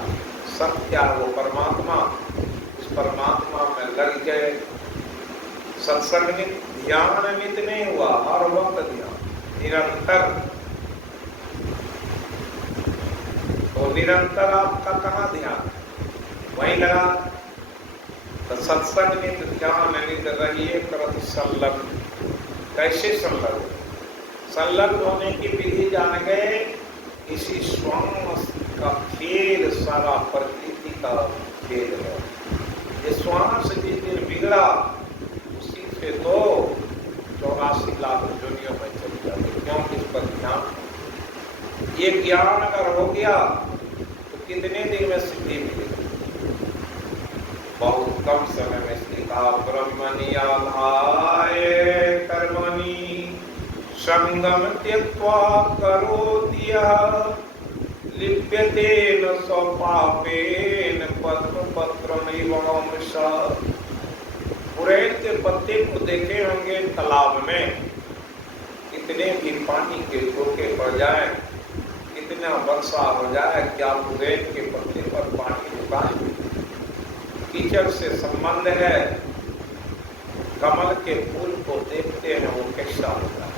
सत्य क्या? वो परमात्मा, उस परमात्मा में लग गए। सत्संग नित्य, ध्यान नित्य नहीं हुआ, हर वक्त ध्यान निरंतर। तो निरंतर आपका कहाँ ध्यान? वहीं लगा। तो सत्संग नित्य, ध्यान नित्य रहिए करत संलग्न। कैसे संलग्न? संलग्न होने की विधि जान गए। इसी श्वास का खेल सारा प्रकृति का खेल है। ये श्वास जिस दिन बिगड़ा, उसी से तो 84 लाख दुनिया में चल जाते। क्योंकि इस पर ध्यान, ये ज्ञान अगर हो गया तो कितने दिन में सिद्धि मिलेगी? बहुत कम समय में। इसलिए कहा ब्रह्मणि आधाय कर्मणि संगम त्यक्त्वा करोति यः लिप्यते न स्वपापेन पद्म पत्रमिव अंशः। पुरैन के पत्ते को देखे होंगे तालाब में, कितने भी पानी के झोंके पड़ जाए, कितना वर्षा हो जाए, क्या पुरैन के पत्ते पर पानी रुकाए? कीचड़ से संबंध है। कमल के फूल को देखते हैं वो कैसा होता है।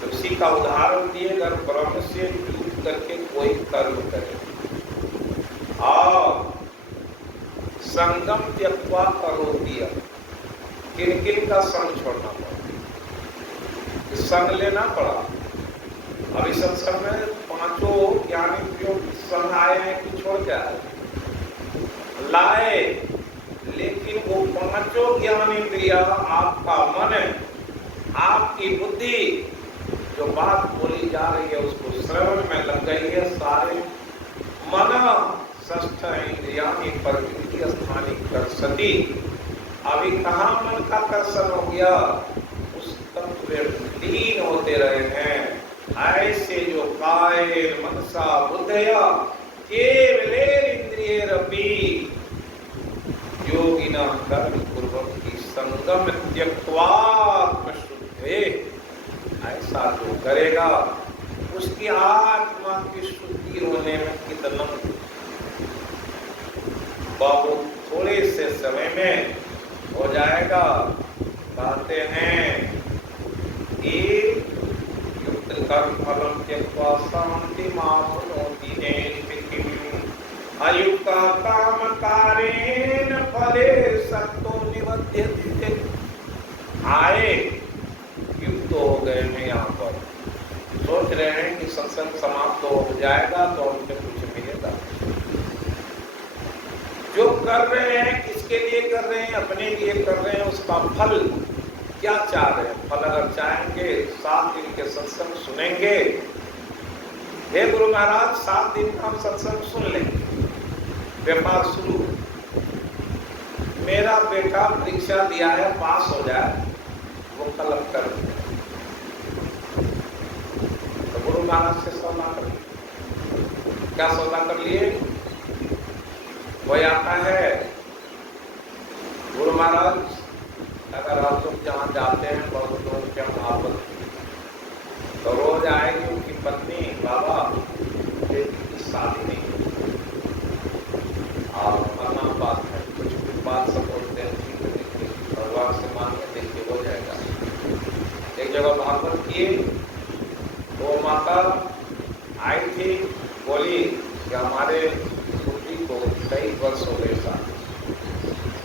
तो इसी का उदाहरण दिए, अगर ब्रह्म से जुट करके कोई कर्म करे और संगम त्यक्त्वा करोति, किन किन का संग छोड़ना पड़े? संग लेना पड़ा। अभी सत्संग में पांचों ज्ञानेंद्रियों संग आए हैं कि छोड़ के आए? लाए, लेकिन वो पांचों ज्ञानेंद्रिया, आपका मन, आपकी बुद्धि, जो बात बोली जा रही है उसको श्रवण में लग गई है। सारे मन षष्ठ इंद्रियाणि प्रकृति स्थानी कर्षति। अभी कहाँ मन का कर्षण हो गया? उस तत्व में लीन होते रहे हैं। ऐसे जो कायेन मनसा बुद्धया केवलेन्द्रियैरपि योगिना कर्म कुर्वन्ति संगम त्यक्त्वा आत्मशुद्धे। ऐसा जो करेगा उसकी आत्मा की शुद्धि होने में कितना बहुत थोड़े से समय में हो जाएगा। कहते हैं कि युक्त कर्म फलम त्यक्त्वा शान्तिमाप्नोति नैष्ठिकीम्। अयुक्त काम कारेण फले सक्तो निबध्यते। आए युक्त हो गए हैं यहाँ पर, सोच रहे हैं कि सत्संग समाप्त हो जाएगा तो हमसे कुछ मिलेगा। जो कर रहे हैं किसके लिए कर रहे हैं? अपने लिए कर रहे हैं। उसका फल क्या चाह रहे हैं? फल अगर चाहेंगे 7 दिन के सत्संग सुनेंगे, हे गुरु महाराज 7 दिन का हम सत्संग सुन लेंगे, व्यापार शुरू। मेरा बेटा परीक्षा दिया है, पास हो जाए, वो कलक्टर तो गुरु महाराज से सौदा कर लिए। क्या सौदा कर लिए? वही आता है, गुरु महाराज अगर आप लोग जहाँ जाते हैं बहुत लोग क्या मोहब्बत, तो रोज आएगी उनकी पत्नी, बाबा बेटी की शादी नहीं, और मरना बात है, कुछ बात सब बोलते हैं, भगवान से मांगे देखिए हो जाएगा। एक जगह भागवत किए, वो माता आई थी, बोली कि हमारे पुत्री को कई वर्ष हो गए साथ।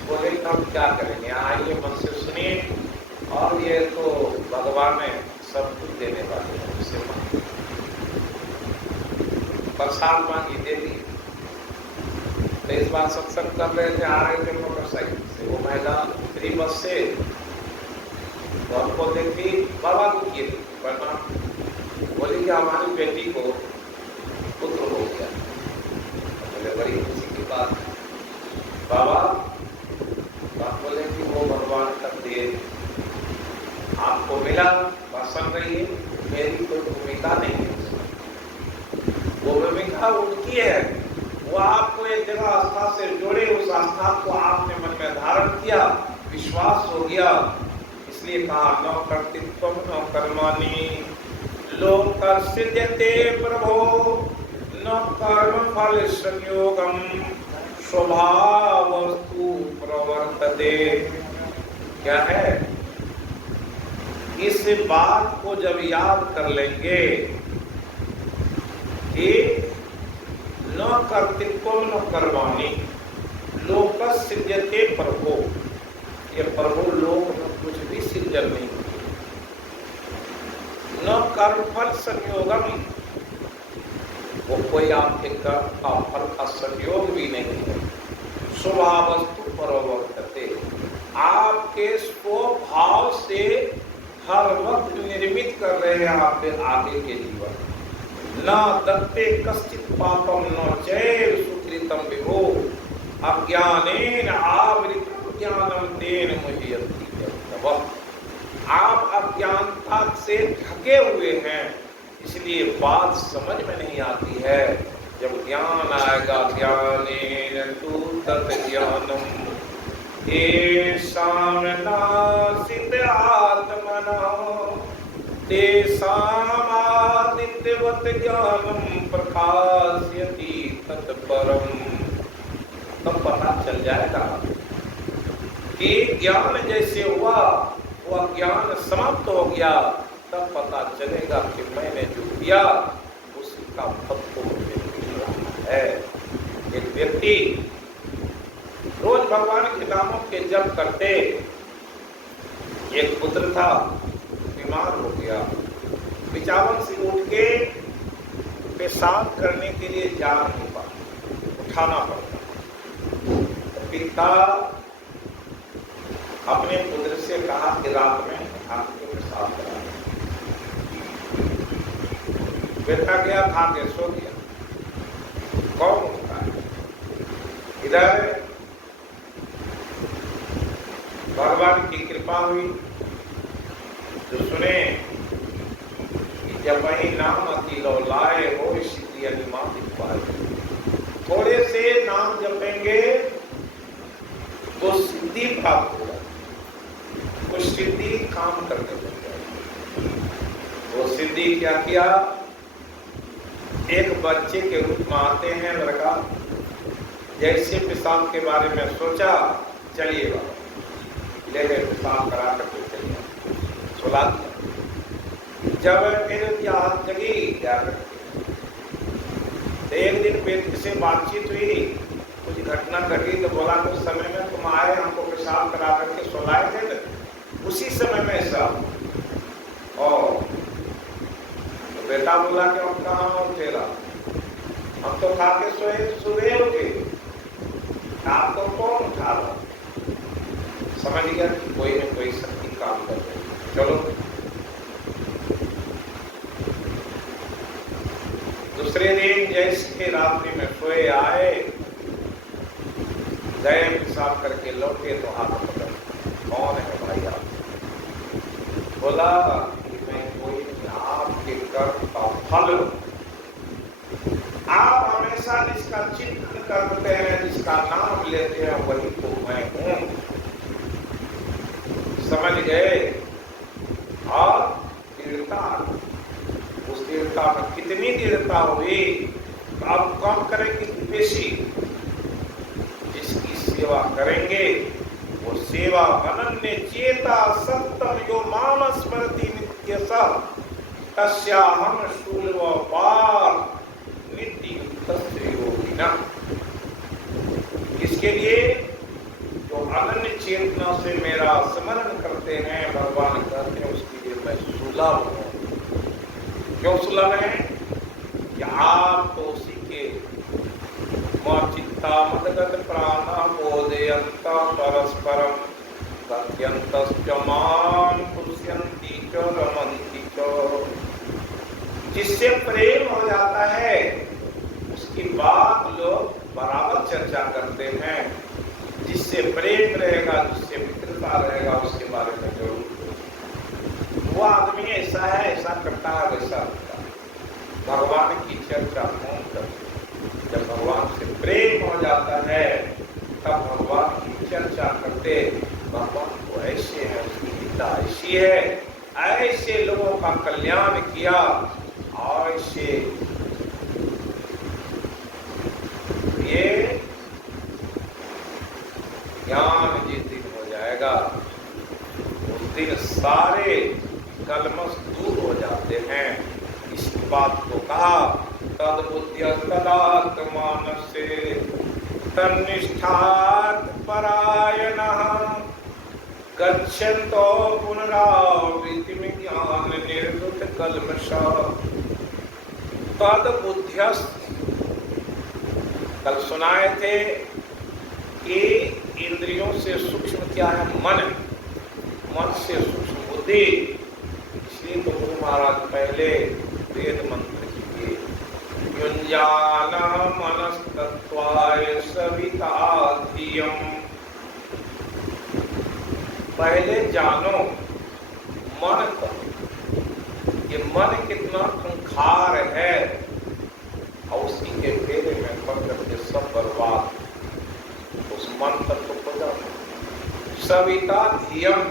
बोले हम क्या करेंगे, आइए मन से सुनिए, और ये तो भगवान ने सब कुछ देने वाले हैं, उससे मांगे। प्रसाद मांगी, दे दी। तो इस बार सत्संग कर रहे थे, आ रहे थे मोटरसाइकिल से, वो महिला उतरी बस से, तो हमको देखी, बाबा को किए प्रणाम, बोली कि हमारी बेटी को पुत्र हो गया। बोले बड़ी खुशी की बात है। बाबा बात बोले कि वो भगवान का देन आपको मिला, पसंद रही, मेरी कोई भूमिका नहीं है। वो भूमिका उनकी है, वो आपको एक जगह आस्था से जोड़े, उस आस्था को आपने मन में धारण किया, विश्वास हो गया, इसलिए कहा न कर्तृत्वम न कर्माणि लोकस्यते प्रभो न कर्म फल संयोगम स्वभावस्तु प्रवर्तते। क्या है? इस बात को जब याद कर लेंगे कि न कर्तृत्व न कर्माणि लोकस्यते प्रभो, ये प्रभु लोक में कुछ भी सृजन नहीं, न कर्म फल संयोगम, वो कोई आपके कर्म का फल का संयोग भी नहीं है। स्वभावस्तु प्रवर्तते, आपके स्वभाव से हर वक्त निर्मित कर रहे हैं आपके आगे के जीवन। न दत्ते कश्चित पापम न चैव सुकृतम विभो अज्ञानेन आवृतं ज्ञानम तेन मुह्यन्ति जन्तवः। आप अज्ञानता से ढके हुए हैं, इसलिए बात समझ में नहीं आती है। जब ज्ञान आएगा, ज्ञानेन तु तत् ज्ञानम येषां नासीत आत्मना तेषाम् आदित्यवत् ज्ञानम प्रकाशयति तत्परम। तब पता चल जाएगा कि ज्ञान जैसे हुआ वह ज्ञान समाप्त हो गया, तब पता चलेगा कि मैंने जो किया उसका फल तो मुझे मिल रहा है। एक व्यक्ति रोज भगवान के नामों के जप करते, एक पुत्र था, बीमार हो गया, बिछावन से उठ के पेशाब करने के लिए जा नहीं पाता, उठाना पड़ता। तो पिता अपने पुत्र से कहा कि रात में आपको पेशाब करा। बेटा गया, खा के सो गया। कौन उठता है? इधर भगवान की कृपा हुई जो सुने कि जब वही नाम अति लो लाए हो सिद्धि अनिमा पाए। थोड़े से नाम जपेंगे तो सिद्धि प्राप्त होगा, कुछ सिद्धि काम करने लग जाएगी। वो सिद्धि क्या किया? एक बच्चे के रूप में आते हैं लड़का, जैसे पेशाब के बारे में सोचा, चलिए बाबा ले गए, पेशाब करा करके चलिए, सुला दिया। जब फिर याद जगी क्या करके, तो एक दिन बेटी से बातचीत हुई, कुछ घटना घटी, तो बोला कुछ समय में तुम आए, हमको पेशाब करा करके सुलाए थे, उसी समय में ऐसा। और तो बेटा बोला कि हम कहाँ हो तेरा, हम तो खा के सोए, सुबह उठे, आपको कौन उठा रहा? समझ गया कि कोई न कोई शक्ति काम कर रही है। चलो दूसरे दिन जैसे रात्रि में सोए आए, गए पेशाब करके लौटे तो हाथ पकड़, कौन है भाई आप? बोला कि मैं कोई आपके कर्म का फल, आप हमेशा जिसका चिंतन करते हैं, जिसका नाम लेते हैं, वही तो मैं हूं। समझ गए? और दृढ़ता, उस दृढ़ता में कितनी दृढ़ता हुई, अब कम करेंगे बेशी। जिसकी सेवा करेंगे वो सेवा अनन्य चेता सत्तम यो माम स्मरति नित्यसः तस्याहं शूल व पार नित्य युक्तस्य योगिनः। इसके लिए जो अनन्य चेतना से मेरा स्मरण करते हैं, भगवान कहते हैं उसके लिए मैं सुलभ हूँ। क्यों सुलभ है? कि आप तो उसी के चित्ता मदगत प्राण बोधयंत परस्परम गत्यंतश्च मां पुष्यन्ति च रमन्ति च। जिससे प्रेम हो जाता है उसकी बात लोग बराबर चर्चा करते हैं। जिससे प्रेम रहेगा, जिससे मित्रता रहेगा, उसके बारे में जरूर वो आदमी ऐसा है, ऐसा करता है, वैसा करता है। भगवान की चर्चा कौन करता? जब भगवान से प्रेम हो जाता है तब भगवान की चर्चा करते। भगवान को ऐसे है, उसकी गीता ऐसी है, ऐसे लोगों का कल्याण किया, और ऐसे ये ज्ञान जिस दिन हो जाएगा उस दिन सारे कलमश दूर हो जाते हैं। इस बात को कहा तद्बुद्ध्यस्तदात्मानस्य तन्निष्ठात् परायणः गच्छन्तो पुनरावृत्तिं ज्ञान निर्वृत कल्मषः। तद्बुद्ध्यस्त कल सुनाए थे कि इंद्रियों से सूक्ष्म क्या है? मन। मन से सूक्ष्म बुद्धि। इसलिए तो गुरु महाराज पहले वेद मंत्र किए, युञ्जान मनस्तत्वाय सविता धियम्। पहले जानो मन को, ये मन कितना खूंखार है, और उसी के फेरे में पड़ करके सब बर्बाद। उस मन तत्व को जानो। सविता धियम,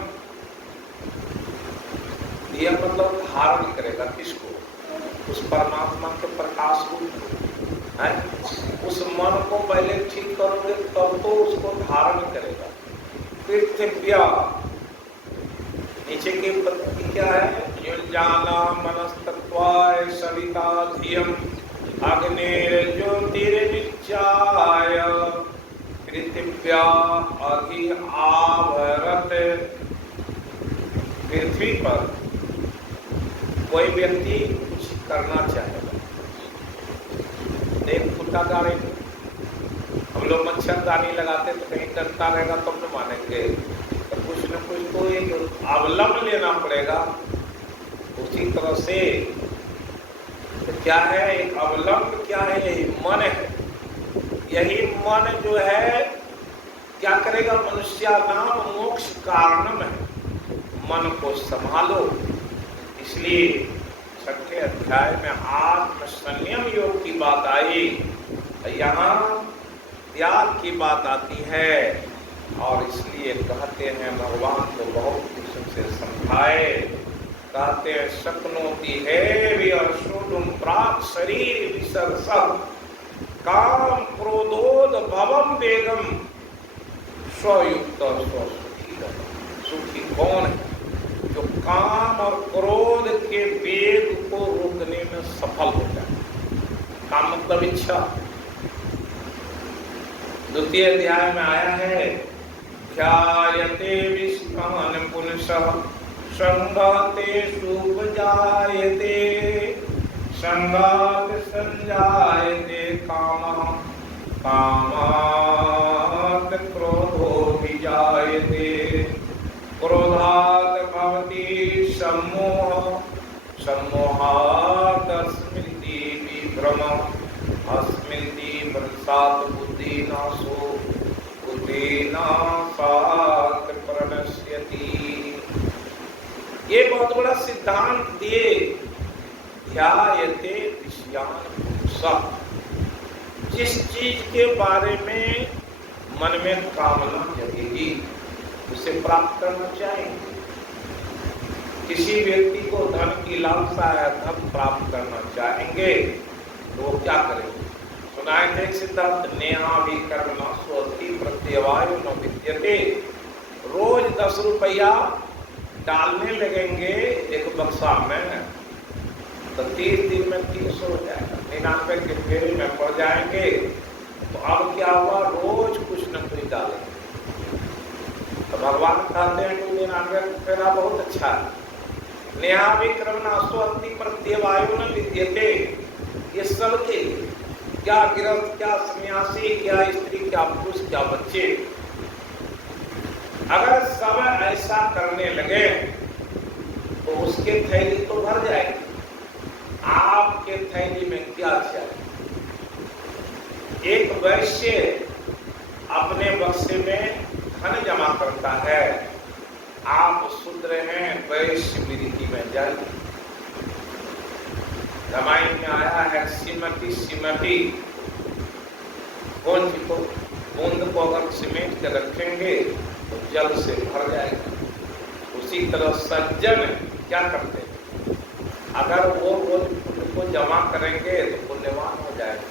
धियम मतलब धारण करेगा किसको? उस परमात्मा के प्रकाश को है। उस मन को पहले ठीक करोगे तब तो उसको धारण करेगा। पृथ्व्या नीचे की पद्धति क्या है? युञ्जाना मनस्तत्वाय सविता धियम अग्निर्ज्योतिर्नित्याय पृथिव्या अधि आवरत। पृथ्वी पर कोई व्यक्ति कुछ करना चाहेगा, एक कुत्ता गाड़ी, हम लोग मच्छरदानी लगाते तो कहीं डरता रहेगा तब न मानेंगे, तो कुछ न कुछ तो एक अवलंब लेना पड़ेगा। उसी तरह से तो क्या है, एक अवलंब क्या है, यही मन है। यही मन जो है क्या करेगा, मनुष्यानाम मोक्ष कारणम है, मन को संभालो। इसलिए छठे अध्याय में आत्म संयम योग की बात आई, यहाँ त्याग की बात आती है। और इसलिए कहते हैं भगवान को बहुत कुछ से समझाए, कहते हैं शक्नोति है विअर्षोदुम प्राक शरीर विसर्जम काम क्रोधोद भवम वेगम स्वयुक्त स्वसुखी। सुखी कौन है, जो काम और क्रोध के वेग को रोकने में सफल हो जाए। काम मतलब इच्छा। द्वितीय अध्याय में आया है, ध्यायते विष्णान पुनः संगाते सुपजायते संगात संजायते कामः कामात् क्रोधो विजायते क्रोधात् भवति सम्मोहः सम्मोहात् स्मृति विभ्रमः स्मृति भ्रंशात् बुद्धिनाशो बुद्धिनाशात् प्रणश्यति। ये बहुत बड़ा सिद्धांत दिए। ध्यायते विषयान पुरुषः, जिस चीज के बारे में मन में कामना जगेगी उसे प्राप्त करना चाहेंगे। किसी व्यक्ति को धन की लालसा है, धन प्राप्त करना चाहेंगे तो वो क्या करेंगे। सुनाए थे सिद्धांत, नेहा भी कर्मणा स्वस्ति प्रत्यवायु न विद्यते। रोज 10 रुपया डालने लगेंगे एक बक्सा में तो 30 दिन में 300 हो जाएगा, 99 के फेरे में पड़ जाएंगे। तो अब क्या हुआ, रोज कुछ न कुछ डालेंगे। तो भगवान कहते हैं कि 99 फेरा बहुत अच्छा है। नेहा भी कर्मणा स्वस्ति प्रत्यवायु न विद्यते। ये सबके, क्या गृहस्थ, क्या सन्यासी, क्या स्त्री, क्या पुरुष, क्या बच्चे, अगर सब ऐसा करने लगे तो उसके थैली तो भर जाएगी। आपके थैली में क्या चाहिए। एक वैश्य अपने बक्से में धन जमा करता है, आप शूद्र हैं, वैश्य वृत्ति में जाइए। रामायण में आया है, सिमटी सिमटी, कौन सी को बूंद को अगर सीमेंट के रखेंगे तो जल से भर जाएगा। उसी तरह सज्जन क्या करते हैं, अगर वो रोज पुण्य को जमा करेंगे तो पुण्यवान हो जाएगा।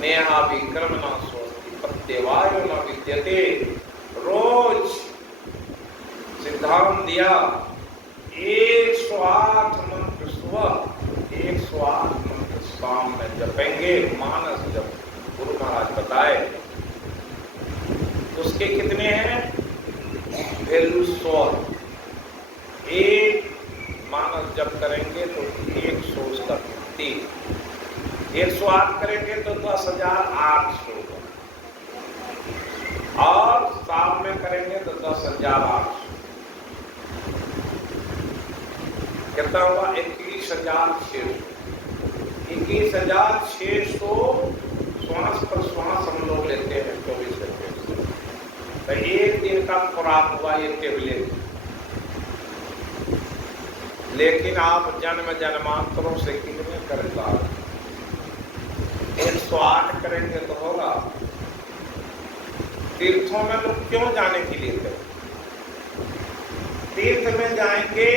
नेहा भी कर्मणा स्वस्ति प्रत्यवायु न विद्यते। रोज सिद्धांत दिया 108 मंत्र सुबह, 108 मंत्र शाम में जपेंगे। मानस जप गुरु महाराज बताए, उसके कितने हैं, वैल्यू 100। एक मानस जप करेंगे तो 100 उसका 3, 108 करेंगे तो 10,800, और शाम में करेंगे तो 10,800। कितना हुआ, 21,600। 21,600 श्वास पर श्वास हम लोग लेते हैं 24 घंटे। तो एक दिन का खुराक हुआ ये टेबलेट। लेकिन आप जन्म जन्मांतरों से कितने करेगा, 108 करेंगे तो होगा। तीर्थों में लोग क्यों जाने के लिए थे, तीर्थ में जाएंगे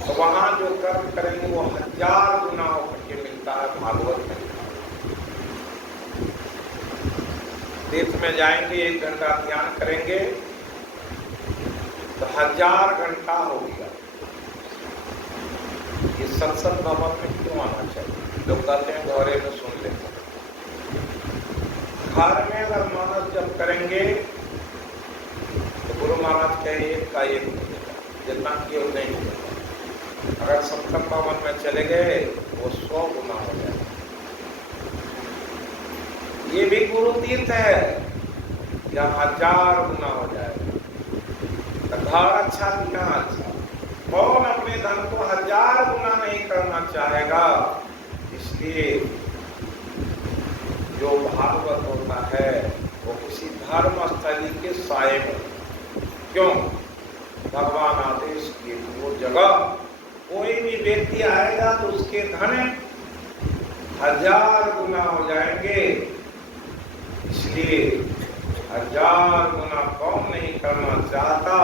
तो वहां जो कर्म करेंगे वो 1000 गुना होकर के मिलता है। भागवत में तीर्थ में जाएंगे, 1 घंटा ध्यान करेंगे तो 1000 घंटा हो गया। ये सत्संग भवन में क्यों आना चाहिए। लोग कहते हैं घरे में सुन लेते हैं। घर में अगर मानस जब करेंगे तो गुरु महाराज कहे 1 का 1 मिलेगा, जितना किए नहीं मिलेगा। अगर 70-52 में चले गए वो 100 गुना हो जाए। ये भी गुरु तीर्थ है, या 1000 गुना हो जाए। घर अच्छा दिया अच्छा, कौन अपने धन को 1000 गुना नहीं करना चाहेगा। इसलिए जो भागवत होता है वो किसी धर्म स्थली के साए में, क्यों भगवान आदेश किए वो जगह कोई भी व्यक्ति आएगा तो उसके धन 1000 गुना हो जाएंगे। इसलिए 1000 गुना कौन नहीं करना चाहता।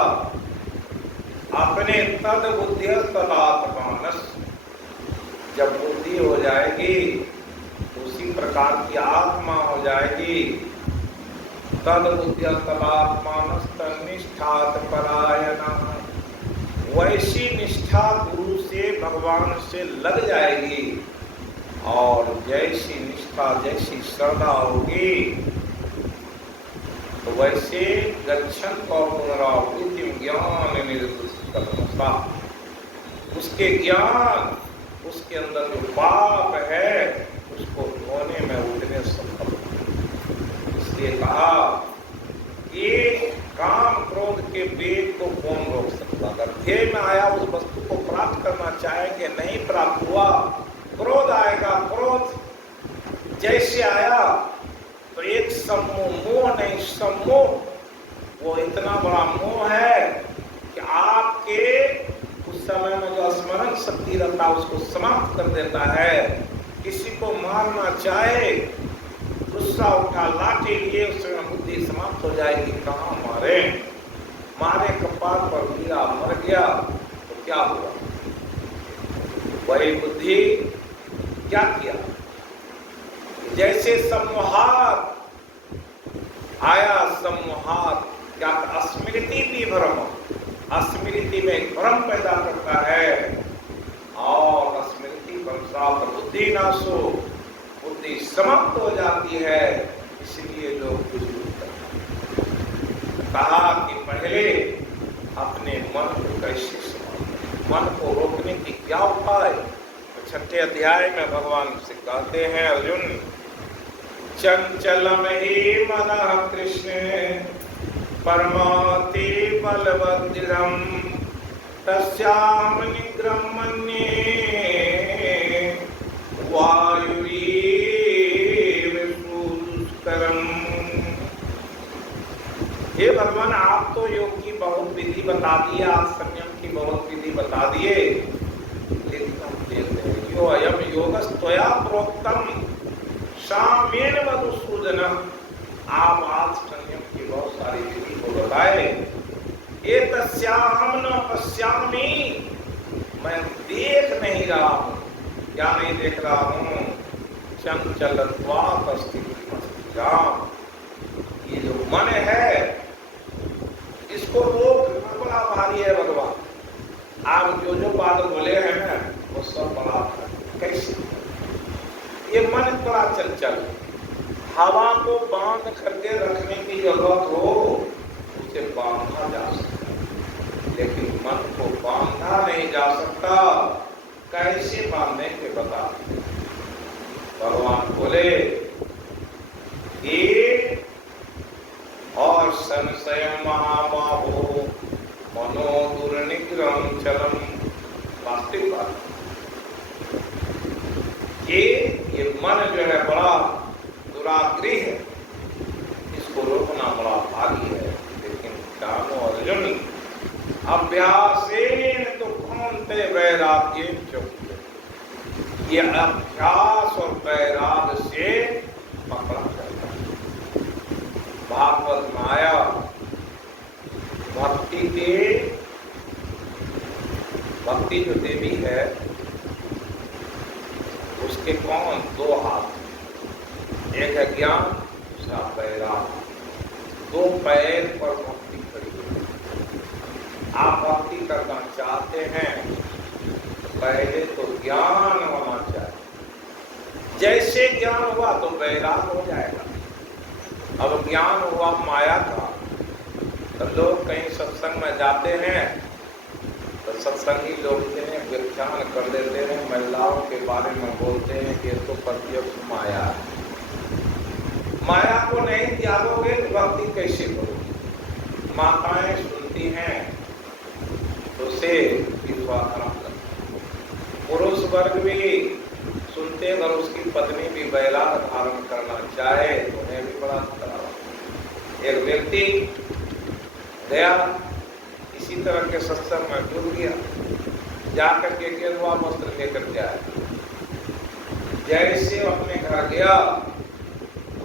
अपने तद बुद्धि तदात्मानस, जब बुद्धि हो जाएगी उसी प्रकार की आत्मा हो जाएगी। तद बुद्धि तदात्मानस तन्निष्ठात परायणा, वैसी निष्ठा गुरु से भगवान से लग जाएगी। और जैसी निष्ठा जैसी श्रद्धा होगी तो वैसे गच्छन और पुनरावृत्ति ज्ञान निर्दुष्कर्मसा, उसके ज्ञान उसके अंदर जो पाप है उसको धोने में उठने संभव। इसलिए कहा ये काम क्रोध के वेग को कौन रोक सकता। अगर ध्येय में आया उस वस्तु को प्राप्त करना चाहेंगे, नहीं प्राप्त हुआ क्रोध आएगा। क्रोध जैसे आया तो एक सम्मोह, मोह नहीं सम्मोह, वो इतना बड़ा मोह है कि आपके उस समय में जो स्मरण शक्ति रहता है उसको समाप्त कर देता है। किसी को मारना चाहे, गुस्सा उठा लाठी लिए, उसमें बुद्धि समाप्त हो जाएगी। कहाँ मारे, मारे कपाल पर गिरा मर गया तो क्या हुआ। वही बुद्धि क्या किया, जैसे सम्मोहात आया, सम्मोहात क्या स्मृति भी भ्रम, स्मृति में भ्रम पैदा करता है। और स्मृति भ्रमसात बुद्धि नाशो, बुद्धि समाप्त हो जाती है। इसलिए लोग कुछ कहा कि पहले अपने मन को कैसे समाप्त, मन को रोकने की क्या उपाय। तो 6ठे अध्याय में भगवान से कहते हैं, अर्जुन चंचलम ही मनः कृष्ण परमाति बलवदृढ़ं तस्याम निग्रहं मन्ये वायुरीव दुष्करम्। हे भगवान, आप तो योग की बहुत विधि बता दिए, आप संयम की बहुत विधि बता दिए, लेकिन हम देखते हैं यो अयम योगस्त्वया प्रोक्तम साम्येन मधुसूदन, आप आज संयम की बहुत सारी विधि को बताए। एतस्याहं न पश्यामि, मैं देख नहीं रहा हूँ। क्या नहीं देख रहा हूँ, चंचलत्वात् स्थितिमस्तिराम, ये जो मन है इसको रोकना बड़ा भारी है भगवान। आप जो जो बात बोले हैं ना वो सब बड़ा कैसे। ये मन बड़ा चंचल, हवा को बांध करके रखने की जरूरत हो उसे बांधा जा सकता, लेकिन मन को बांधा नहीं जा सकता। कैसे बांधने के बता। भगवान बोले ये और संशय महाबाहो मनो दुर्निग्रहं चलम, वास्तविक बात ये मन जो है बड़ा दुराग्रही है, इसको रोकना बड़ा भारी है। लेकिन जानो अर्जुन, अभ्यासेन तो कौनते वैराग्येन चोक्य, ये अभ्यास और वैराग से पकड़ा जाता है। भागवत में आया भक्ति जो देवी है उसके कौन दो हाथ, एक है ज्ञान, दूसरा वैराग। दो पैर पर भक्ति खड़ी है। आप भक्ति करना चाहते हैं तो पहले तो ज्ञान होना चाहिए। जैसे ज्ञान हुआ तो वैराग हो जाएगा। अब ज्ञान हुआ माया का, तो लोग कहीं सत्संग में जाते हैं तो सत्संगी लोग इतने व्याख्यान कर देते हैं, महिलाओं के बारे में बोलते हैं कि तो प्रत्यक्ष माया है। माया को नहीं त्यागोगे तो भक्ति कैसे करोगे? माताएं सुनती हैं तो से विश्वास करते, पुरुष वर्ग भी सुनते, अगर उसकी पत्नी भी वैराग धारण करना चाहे तो उन्हें भी बड़ा खतरा। एक व्यक्ति गया इसी तरह के सत्संग में डूब गया, जाकर के गेरुआ वस्त्र लेकर के आया। जैसे अपने घर गया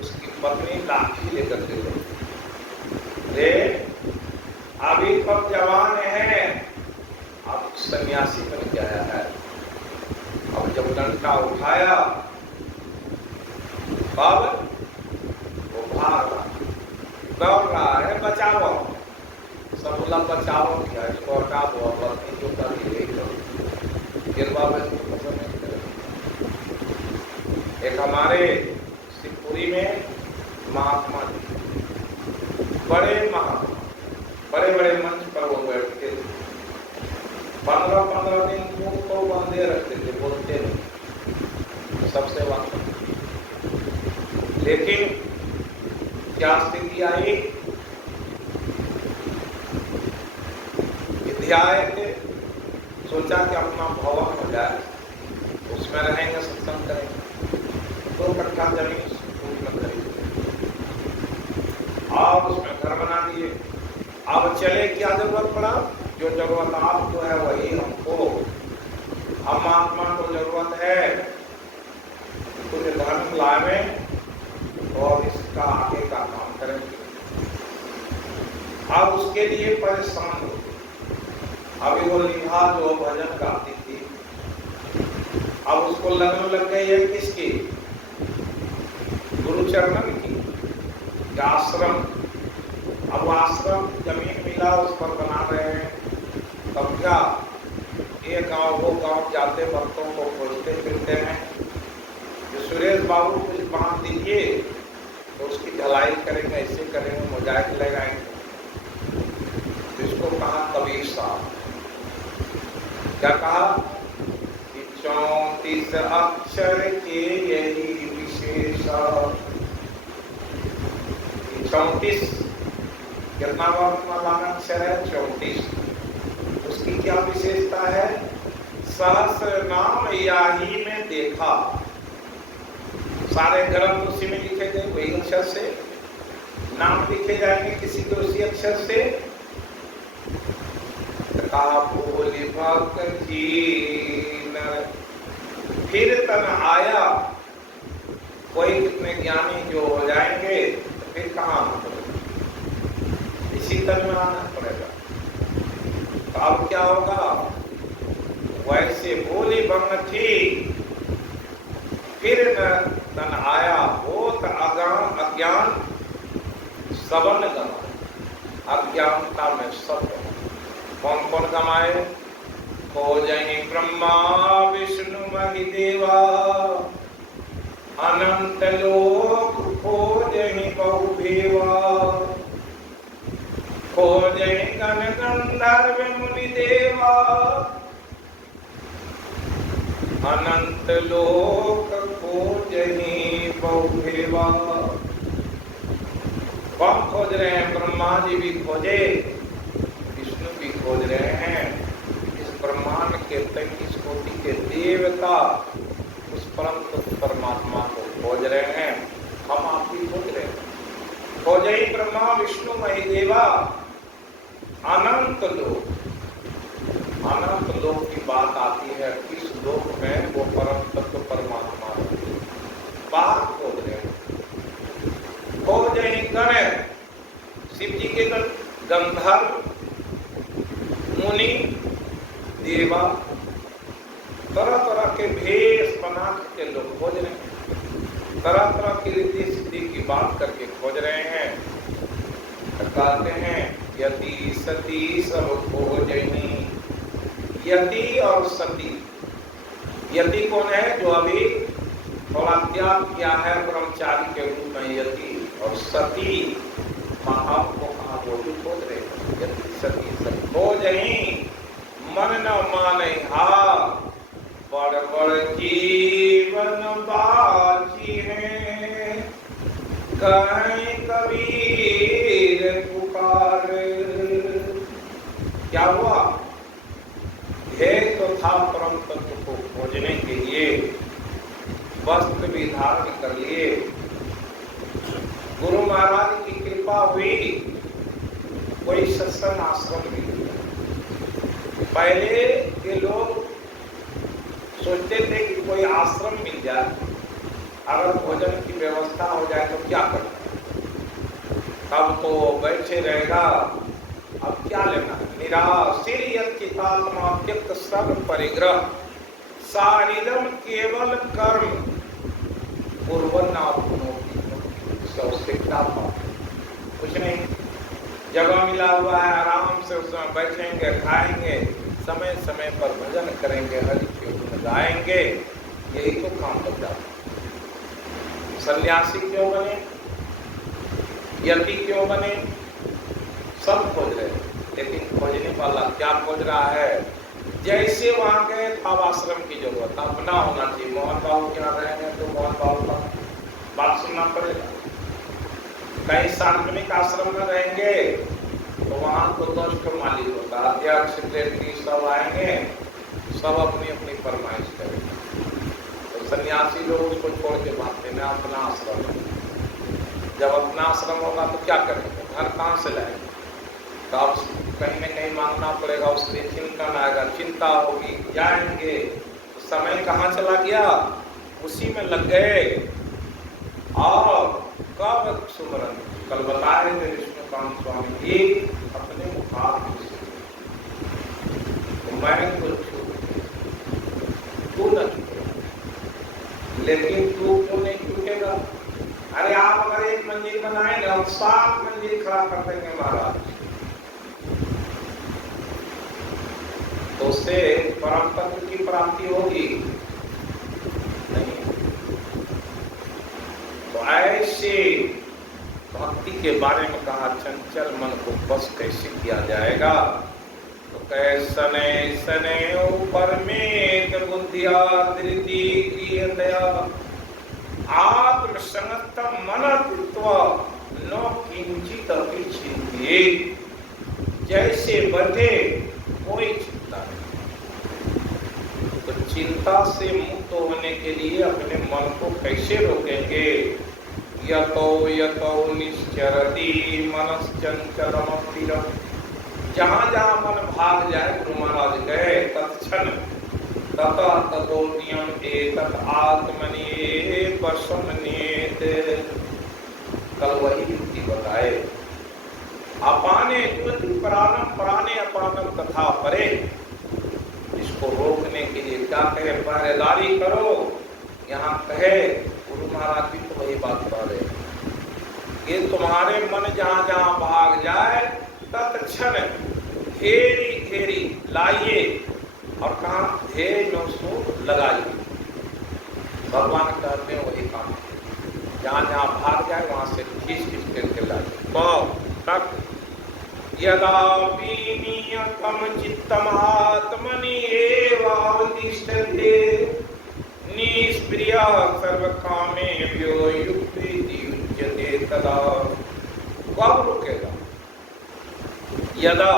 उसकी पत्नी लाठी लेकर के गई। अभी तक जवान है, अब सन्यासी बन गया है। अब जब डंडा उठाया तब वो भाग रहा, दौड़ रहा है, बचाओ। सब बोला बचाओ क्या, इसको हटा दो, पत्नी जो कर यही करो। गिरवा में इसको पसंद नहीं करे। एक हमारे शिवपुरी में महात्मा जी, बड़े महात्मा, बड़े बड़े मंच पर वो बैठते थे। 15-15 दिन मुंह को बांधे रखते थे, बोलते नहीं, सबसे बात। लेकिन क्या स्थिति आई, आए थे, सोचा कि अपना भवन हो जाए, उसमें रहेंगे, सत्संग करेंगे। 2 कट्ठा जमीन उसमें खरीदी और उसमें घर बना दिए। अब चले, क्या जरूरत पड़ा? जो जरूरत आपको है वही हमको। हम महात्मा को जरूरत है कुछ धन लावे और इसका आगे का काम करेंगे। अब उसके लिए परेशान हो। अभी वो लिखा जो भजन गाती थी, अब उसको लगन लग गई है किसकी? गुरुचरणन की, आश्रम। अब आश्रम जमीन मिला, उस पर बना रहे हैं। तब क्या ये गांव वो गांव जाते भक्तों को खोजते फिरते हैं कि सुरेश बाबू कुछ बांध दीजिए, तो उसकी ढलाई करेंगे, ऐसे करेंगे, मोजाइक लगाएंगे। इसको कहा कबीर साहब, क्या कहा कि 34 अक्षर के यही विशेष। 34 कितना वर्णमाला अक्षर है? 34। उसकी क्या विशेषता है? सहस्र नाम याही में देखा। सारे ग्रंथ उसी में लिखे गए, वही अक्षर से नाम लिखे जाएंगे, किसी के उसी अक्षर से। बोली भक्ति फिर तन आया। कोई कितने ज्ञानी जो हो जाएंगे तो फिर कहाँ आना पड़ेगा, इसी तन में आना पड़ेगा। तो अब क्या होगा? वैसे बोली भक्ति फिर तन आया, बहुत अज्ञान सबन गमा। अज्ञानता में सब कौन कौन गमाए? खोजहि ब्रह्मा विष्णु महिदेवा, अनंत लोक खोजहि बहुभेवा। खोजहि गण गंधर्व मुनि देवा, अनंत लोक खोजहि बहुभेवा। कौन खोज रहे हैं? ब्रह्मा जी भी खोजे, विष्णु भी खोज रहे हैं। इस ब्रह्मांड के 33 कोटि के देवता उस परम परमात्मा को खोज रहे हैं। हम आप भी खोज रहे हैं। खोजे ही ब्रह्मा विष्णु महिदेवा, अनंत लोक। अनंत लोक की बात आती है, किस लोक में वो परम तत्व परमात्मा बात खोज रहे हैं। खोजे ही गण, शिव जी के गण, गंधर्व मुनि देवा, तरह तरह के भेष बना के लोग खोज रहे हैं। तरह तरह की रिद्धि सिद्धि की बात करके खोज रहे हैं। कहते हैं यति सती सब खोजनी। यति और सती। यति कौन है? जो अभी थोड़ा त्याग किया है ब्रह्मचारी के रूप में यति। और सती महात्मा को कहा, वो भी खोज रहे हैं। यति सती सब खोजनी मन न माने हा, बड़ बड़ जीवन बाजी है, कहें कबीर पुकार। क्या हुआ? ध्येय तो था परम तत्व को खोजने के लिए, वस्त्र भी धारण कर लिए, गुरु महाराज की कृपा हुई, कोई सत्संग आश्रम मिल गया। पहले के लोग सोचते थे कि कोई आश्रम मिल जाए, अगर भोजन की व्यवस्था हो जाए तो क्या करना, तब तो बैठे रहेगा, अब क्या लेना। निराशीर यत्चितात्मा त्यक्त सर्व परिग्रह, सारिदम केवल कर्म पूर्वनापुनोति। उससे क्या पाते? कुछ नहीं, जगह मिला हुआ है, आराम से उसमें बैठेंगे, खाएंगे, समय समय पर भजन करेंगे, हरि के गुण गाएंगे, यही तो काम बच जाता। सन्यासी क्यों बने, यति क्यों बने, सब खोज रहे, लेकिन खोजने वाला क्या खोज रहा है? जैसे वहां गए तब आश्रम की जरूरत अपना होना चाहिए। मोहन बाबू के यहाँ रहेंगे तो मोहन बाबू का बात सुनना पड़ेगा। कहीं सार्वजनिक आश्रम में रहेंगे तो वहां तो 10 का मालिक होता, अध्यक्ष सेक्रेटरी सब आएंगे, सब अपनी अपनी फरमाइश करेंगे। तो सन्यासी लोग उसको छोड़ के भागते हैं अपना आश्रम। जब अपना आश्रम होगा तो क्या करेंगे? घर कहाँ से लाएंगे? तो अब कहीं न कहीं मांगना पड़ेगा, उसके चिंतन आएगा, चिंता होगी, जाएंगे, तो समय कहाँ चला गया? उसी में लग गए। और कब सुमरन, कल बता रहे थे विष्णुकांत स्वामी जी अपने मुखार से, तो मैं तो तू न छूटे, लेकिन तू क्यों नहीं छूटेगा? अरे आप अगर एक मंदिर बनाए ना, हम 7 मंदिर खड़ा कर देंगे महाराज, तो उससे परम तत्व की प्राप्ति होगी नहीं। तो ऐसे भक्ति के बारे में कहा, चंचल मन को बस कैसे किया जाएगा? तो कैसने सने ऊपर में बुद्धिया धृति क्रियतया, आत्म संगत मन तत्व न किंचित अपि चिंतिये। जैसे बढ़े कोई चिंता नहीं, तो चिंता से मुक्त होने के लिए अपने मन को कैसे रोकेंगे? यतो यतो निश्चरति मनश्चंचलमपि, जहाँ जहाँ मन भाग जाए, गुरु महाराज गए तत्क्षण ततः ततोन्यम एतत् आत्मनि वशमन्येत। कल वही युक्ति बताए, अपाने ज्योति प्राणम प्राणे अपानम तथा परे। इसको रोकने के लिए क्या कहे? पहरेदारी करो। यहाँ कहे गुरु महाराज भी तो वही बात कह रहे हैं कि तुम्हारे मन जहाँ जहाँ भाग जाए तत्क्षण घेरी घेरी लाइए, और कहा ध्येय में उसको लगाइए। भगवान कहते हैं वही काम, जहाँ जहाँ भाग जाए वहां से खींच खींच करके लाइए। यदा विनियतम चित्तम आत्मनि एवावतिष्ठते, निष्प्रियः सर्वकामेभ्यो युक्तिर्युज्यते तदा। कब रुकेगा? यदा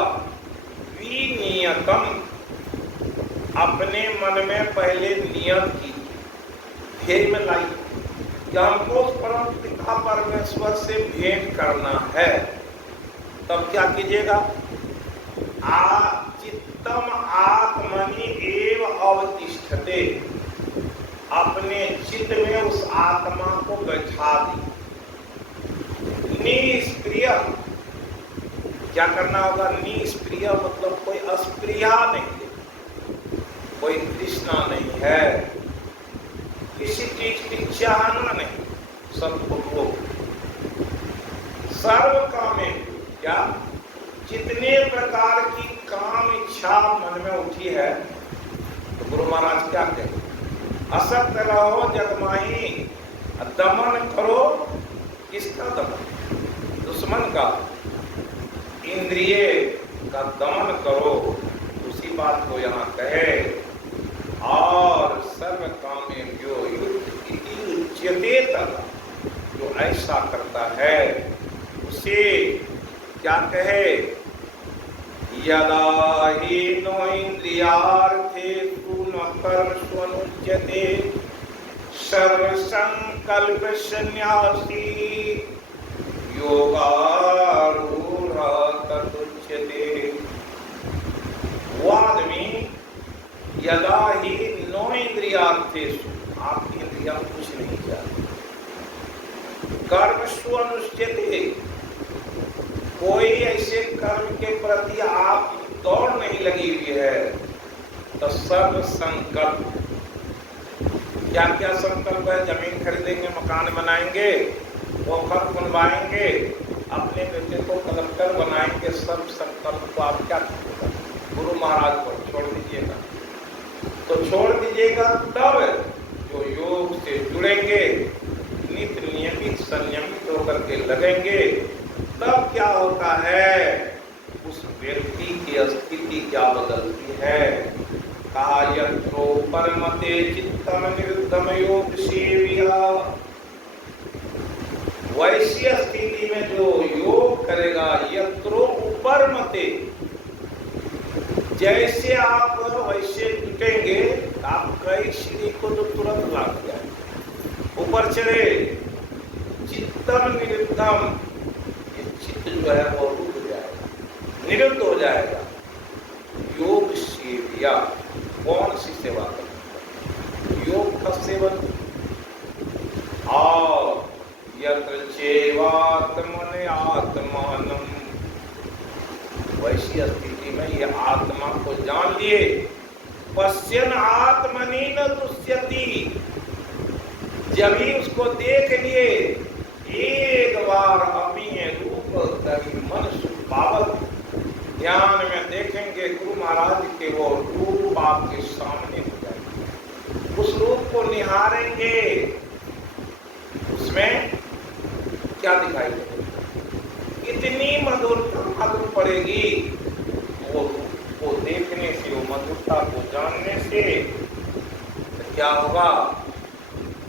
विनियतम, अपने मन में पहले नियत की, ध्येय में लाई कि हमको परम पिता परमेश्वर से भेंट करना है, तब क्या कीजिएगा? चित्तम आत्मनि एव अवतिष्ठते, अपने चित्त में उस आत्मा को बैठा दी। निष्प्रिय, क्या करना होगा? निष्प्रिय मतलब कोई अस्प्रिया नहीं, कोई तृष्णा नहीं है, किसी चीज की चाहना नहीं, सबको सर्व कामे, क्या जितने प्रकार की काम इच्छा मन में उठी है, तो गुरु महाराज क्या कहते? असक्त रहो जगमाही, दमन करो। किसका दमन? दुश्मन का। इंद्रिय का दमन करो, उसी बात को यहाँ कहे। और सर्व कामेभ्यो युक्त इति उच्यते तथा, जो ऐसा करता है उसे क्या कहे? यदा हि नो इंद्रियार्थेषु न कर्मसु अनुज्यते सर्व संकल्प सन्यासी योगारूढ़ तदुच्यते। वो आदमी यदा ही नो इंद्रियार्थेषु, आपकी इंद्रियां कुछ नहीं चाहती, कर्मसु अनुज्यते, कोई ऐसे कर्म के प्रति आप दौड़ नहीं लगी हुई है, तो सर्व संकल्प, क्या क्या संकल्प है? जमीन खरीदेंगे, मकान बनाएंगे, वो घर बनवाएंगे, अपने बेटे को कलेक्टर बनाएंगे, सब संकल्प को आप क्या कीजिएगा? गुरु महाराज को छोड़ दीजिएगा। तो छोड़ दीजिएगा तब जो योग से जुड़ेंगे, नित्य नियमित संयमित होकर के लगेंगे, तब क्या होता है? उस व्यक्ति की स्थिति क्या बदलती है? कहा यत्रो परमते चित्तम निरुद्धम योग सेविया, वैसी स्थिति में जो योग करेगा, यत्रो उपरमते, जैसे आप वैसे जुटेंगे, आप कई सीढ़ी को तो तुरंत लाग जाए, ऊपर चढ़े। चित्तम निरुद्धम, ये चित्त जो है वो रुक जाएगा, निरुद्ध हो जाएगा। योग सेविया, कौन सी सेवा करें? योग का सेवन। और यत्र चैवात्मने आत्मानम, वैसी स्थिति में ये आत्मा को जान लिए। पश्यन आत्मनि न तुष्यति, जब ही उसको देख लिए, एक बार अपनी रूप धरि मन सुपावत, ध्यान में देखेंगे गुरु महाराज के, वो रूप आपके सामने हो जाएगा, उस रूप को निहारेंगे, उसमें क्या दिखाई देगा? इतनी मधुरता मालूम पड़ेगी, वो रूप को देखने से, वो मधुरता को जानने से। तो क्या होगा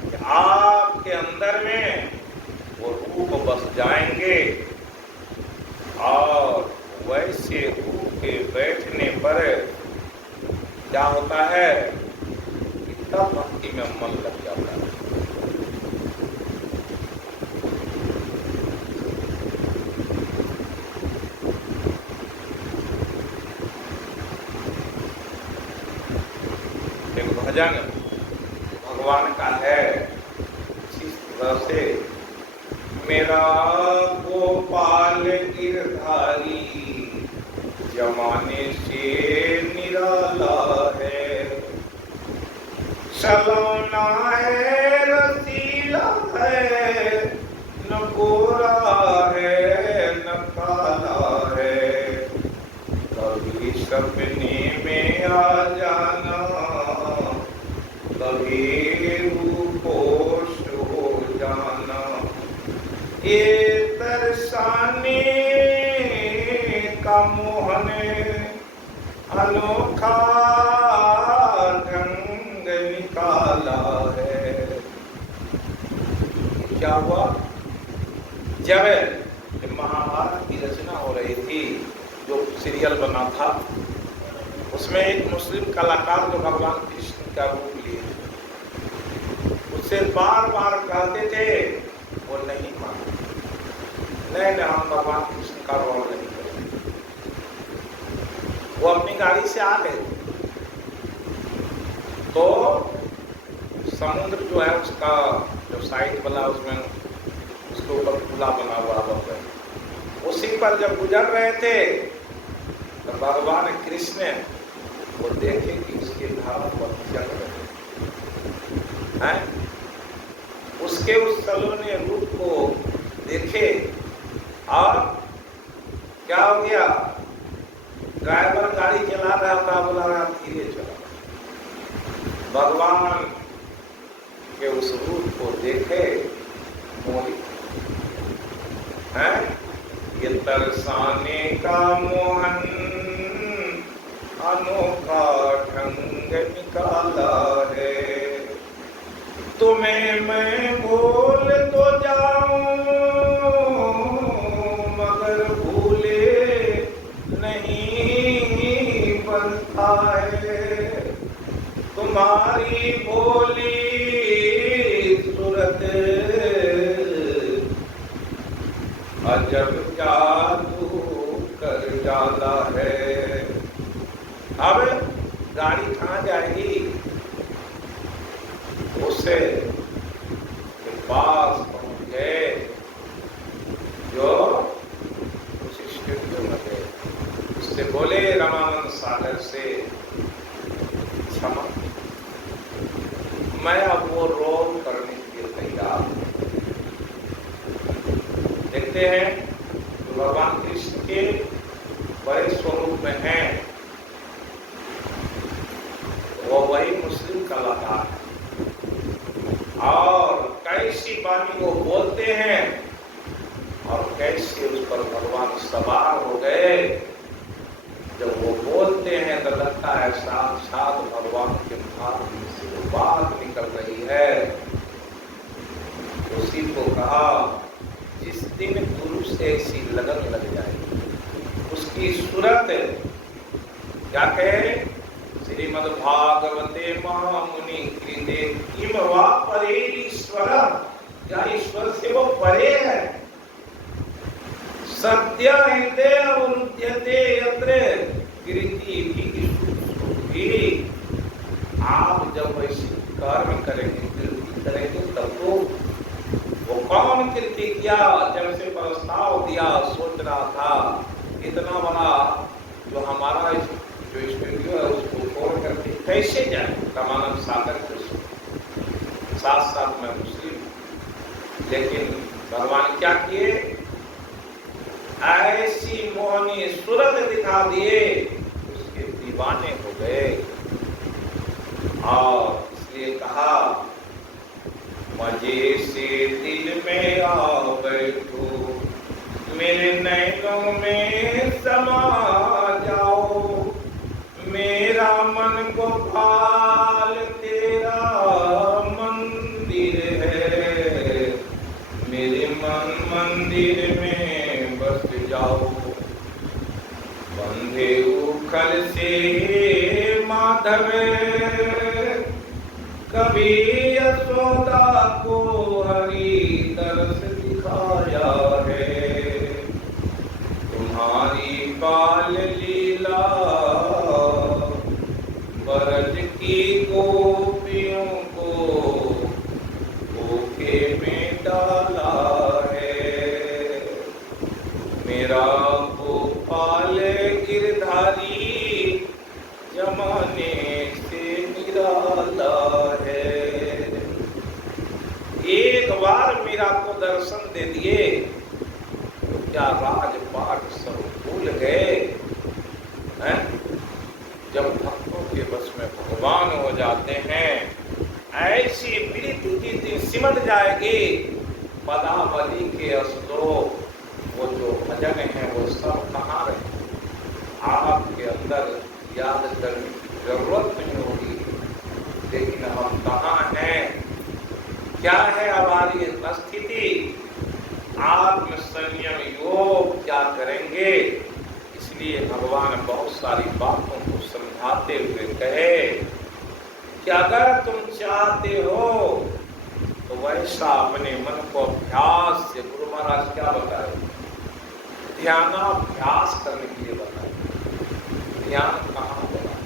कि आपके अंदर में वो रूप बस जाएंगे, और वैसे रूप के बैठने पर क्या होता है? इतना भक्ति में मन लग जाता है। भजन भगवान का है इस तरह से, मेरा गोपाल गिरधारी जमाने से निराला है, सलोना है, रसीला है, न गोरा है न काला है, कभी सपने में आ जाना, कभी रूपोश हो जाना, ये तरसाने का मोहन अनोखा ढंग निकाला है। क्या हुआ? जब महाभारत की रचना हो रही थी, जो सीरियल बना था, उसमें एक मुस्लिम कलाकार जो भगवान कृष्ण का रूप लिए, उससे बार बार कहते थे, वो नहीं माना, नहीं हम भगवान कृष्ण का रोल नहीं करेंगे। वो अपनी गाड़ी से आ गए, तो समुद्र जो है उसका जो साइड वाला, उसमें उसके ऊपर खुला बना हुआ है, उसी पर जब गुजर रहे थे तो भगवान कृष्ण वो देखे कि उसके धारा पर चल रहे हैं, उसके उस सलोने रूप को देखे, और क्या हो गया? ड्राइवर गाड़ी चला रहा था, बोला रहा धीरे चला, भगवान के उस रूप को देखे, मोहित है। ये तरसाने का मोहन अनोखा ढंग निकाला है। तुम्हें मैं भूल तो जाऊं मगर भूले नहीं बनता है। तुम्हारी भोली सूरत अजब जादू कर डाला है। अब गाड़ी कहाँ जाएगी? उसे के पास पहुंच गए जो उस स्टूडियो में गए। उससे बोले रामानंद सागर से, क्षमा, मैं अब वो रोल करने के लिए तैयार हूं। देखते हैं तो भगवान कृष्ण के बड़े स्वरूप में हैं, वो वही मुस्लिम कलाकार है और कैसी वाणी वो बोलते हैं और कैसे उस पर भगवान सवार हो गए। जब वो बोलते हैं तो लगता है साक्षात भगवान के मुख से वो बात निकल रही है। उसी को कहा जिस दिन गुरु से ऐसी लगन लग जाएगी, उसकी सूरत क्या कहे? श्रीमद्भागवते महामुनि कृते किम वा परे ईश्वर, क्या ईश्वर से वो परे है? सत्य हृदय अवरुध्यते यत्र कीर्ति भी। आप जब वैसे कर्म करेंगे, कीर्ति करेंगे, तब तो वो कौन कीर्ति किया? जब से प्रस्ताव दिया, सोच रहा था इतना बड़ा जो हमारा जो स्टूडियो है उसको छोड़ करके कैसे जाए रामानंद सागर के साथ साथ में मुस्लिम। लेकिन भगवान क्या किए? ऐसी मोहनी सूरत दिखा दिए, उसके दीवाने हो गए। और इसलिए कहा मजे से दिल में आ बैठो, मेरे नैनों में समा जाओ। मेरा मन गोपाल तेरा मंदिर है, मेरे मन मंदिर में बस जाओ। बंधे उखल से माधव कभी यशोदा को हरि तरस दिखाया है। तुम्हारी बाल लीला ब्रज की गोपियों को धोखे में डाला है। मेरा गोपाल गिरधारी जमाने से निराला है। एक बार मीरा को दर्शन दे दिए तो क्या राजपाट सब भूल गए हैं? जब भक्तों के बस में भगवान हो जाते हैं, ऐसी प्रीति की दिन सिमट जाएगी। पदावली के श्लोक वो जो भजन है वो सब कहाँ रहे? आपके अंदर याद करने की जरूरत नहीं होगी, लेकिन हम कहाँ हैं? क्या है हमारी स्थिति? आत्म संयम योग क्या करेंगे? इसलिए भगवान बहुत सारी बातों को समझाते हुए कहे कि अगर तुम चाहते हो तो वैसा अपने मन को अभ्यास से, गुरु महाराज क्या बताए? ध्यानाभ्यास करने के लिए बताए। ध्यान कहाँ बोला?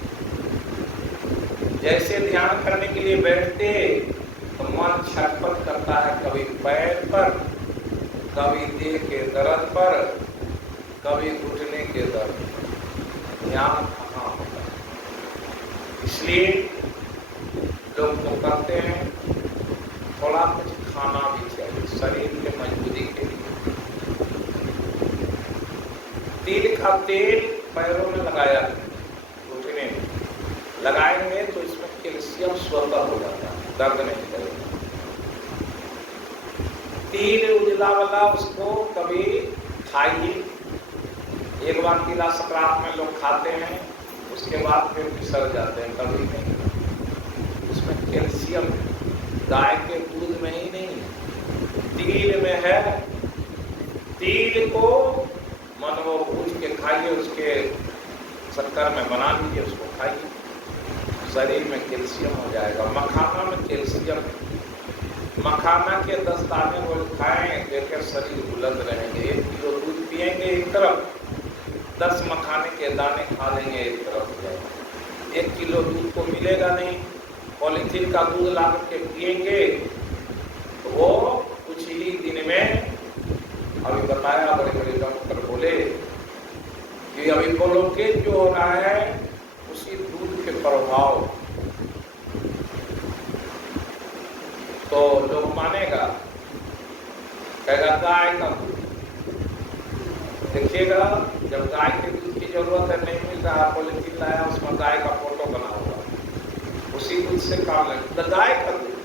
जैसे ध्यान करने के लिए बैठते तो मन छटपट करता है, कभी पैर पर, कभी देह के दर्द पर, कभी घुटने के दर्द। ध्यान कहाँ होता है? इसलिए लोग तो करते हैं, थोड़ा कुछ खाना भी चाहिए शरीर के मजबूती के लिए। तिल का तेल पैरों में लगाया, घुटने में लगाएंगे तो इसमें कैल्शियम स्वतः हो जाता है, दर्द नहीं करेगा। तिल उजला वाला उसको कभी खाइए। एक बार तिला संक्रांत में लोग खाते हैं, उसके बाद फिर बिसर जाते हैं, कभी नहीं। उसमें कैल्शियम गाय के दूध में ही नहीं, तिल में है। तिल को मन वो भूज के खाइए, उसके शक्कर में बना लीजिए, उसको खाइए, शरीर में कैल्शियम हो जाएगा। मखाना में कैल्शियम है। मखाना के 10 दाने रोज खाएं, देखें शरीर बुलंद रहेंगे। 1 किलो दूध पिएंगे एक तरफ, 10 मखाने के दाने खा लेंगे एक तरफ हो जाएगा। 1 किलो दूध को मिलेगा नहीं, पॉलीथीन का दूध ला के पिएंगे तो वो कुछ ही दिन में, अभी बताया बड़े बड़े डॉक्टर बोले कि अभी ब्लॉकेज जो हो रहा है उसी दूध के प्रभाव, तो लोग मानेगा, कहेगा गाय का दूध। देखिएगा जब गाय के दूध की जरूरत है, नहीं मिल रहा, पॉलीथीन लाया उसमें गाय का फोटो बना हुआ, उसी दूध से काम है। तो गाय का दूध,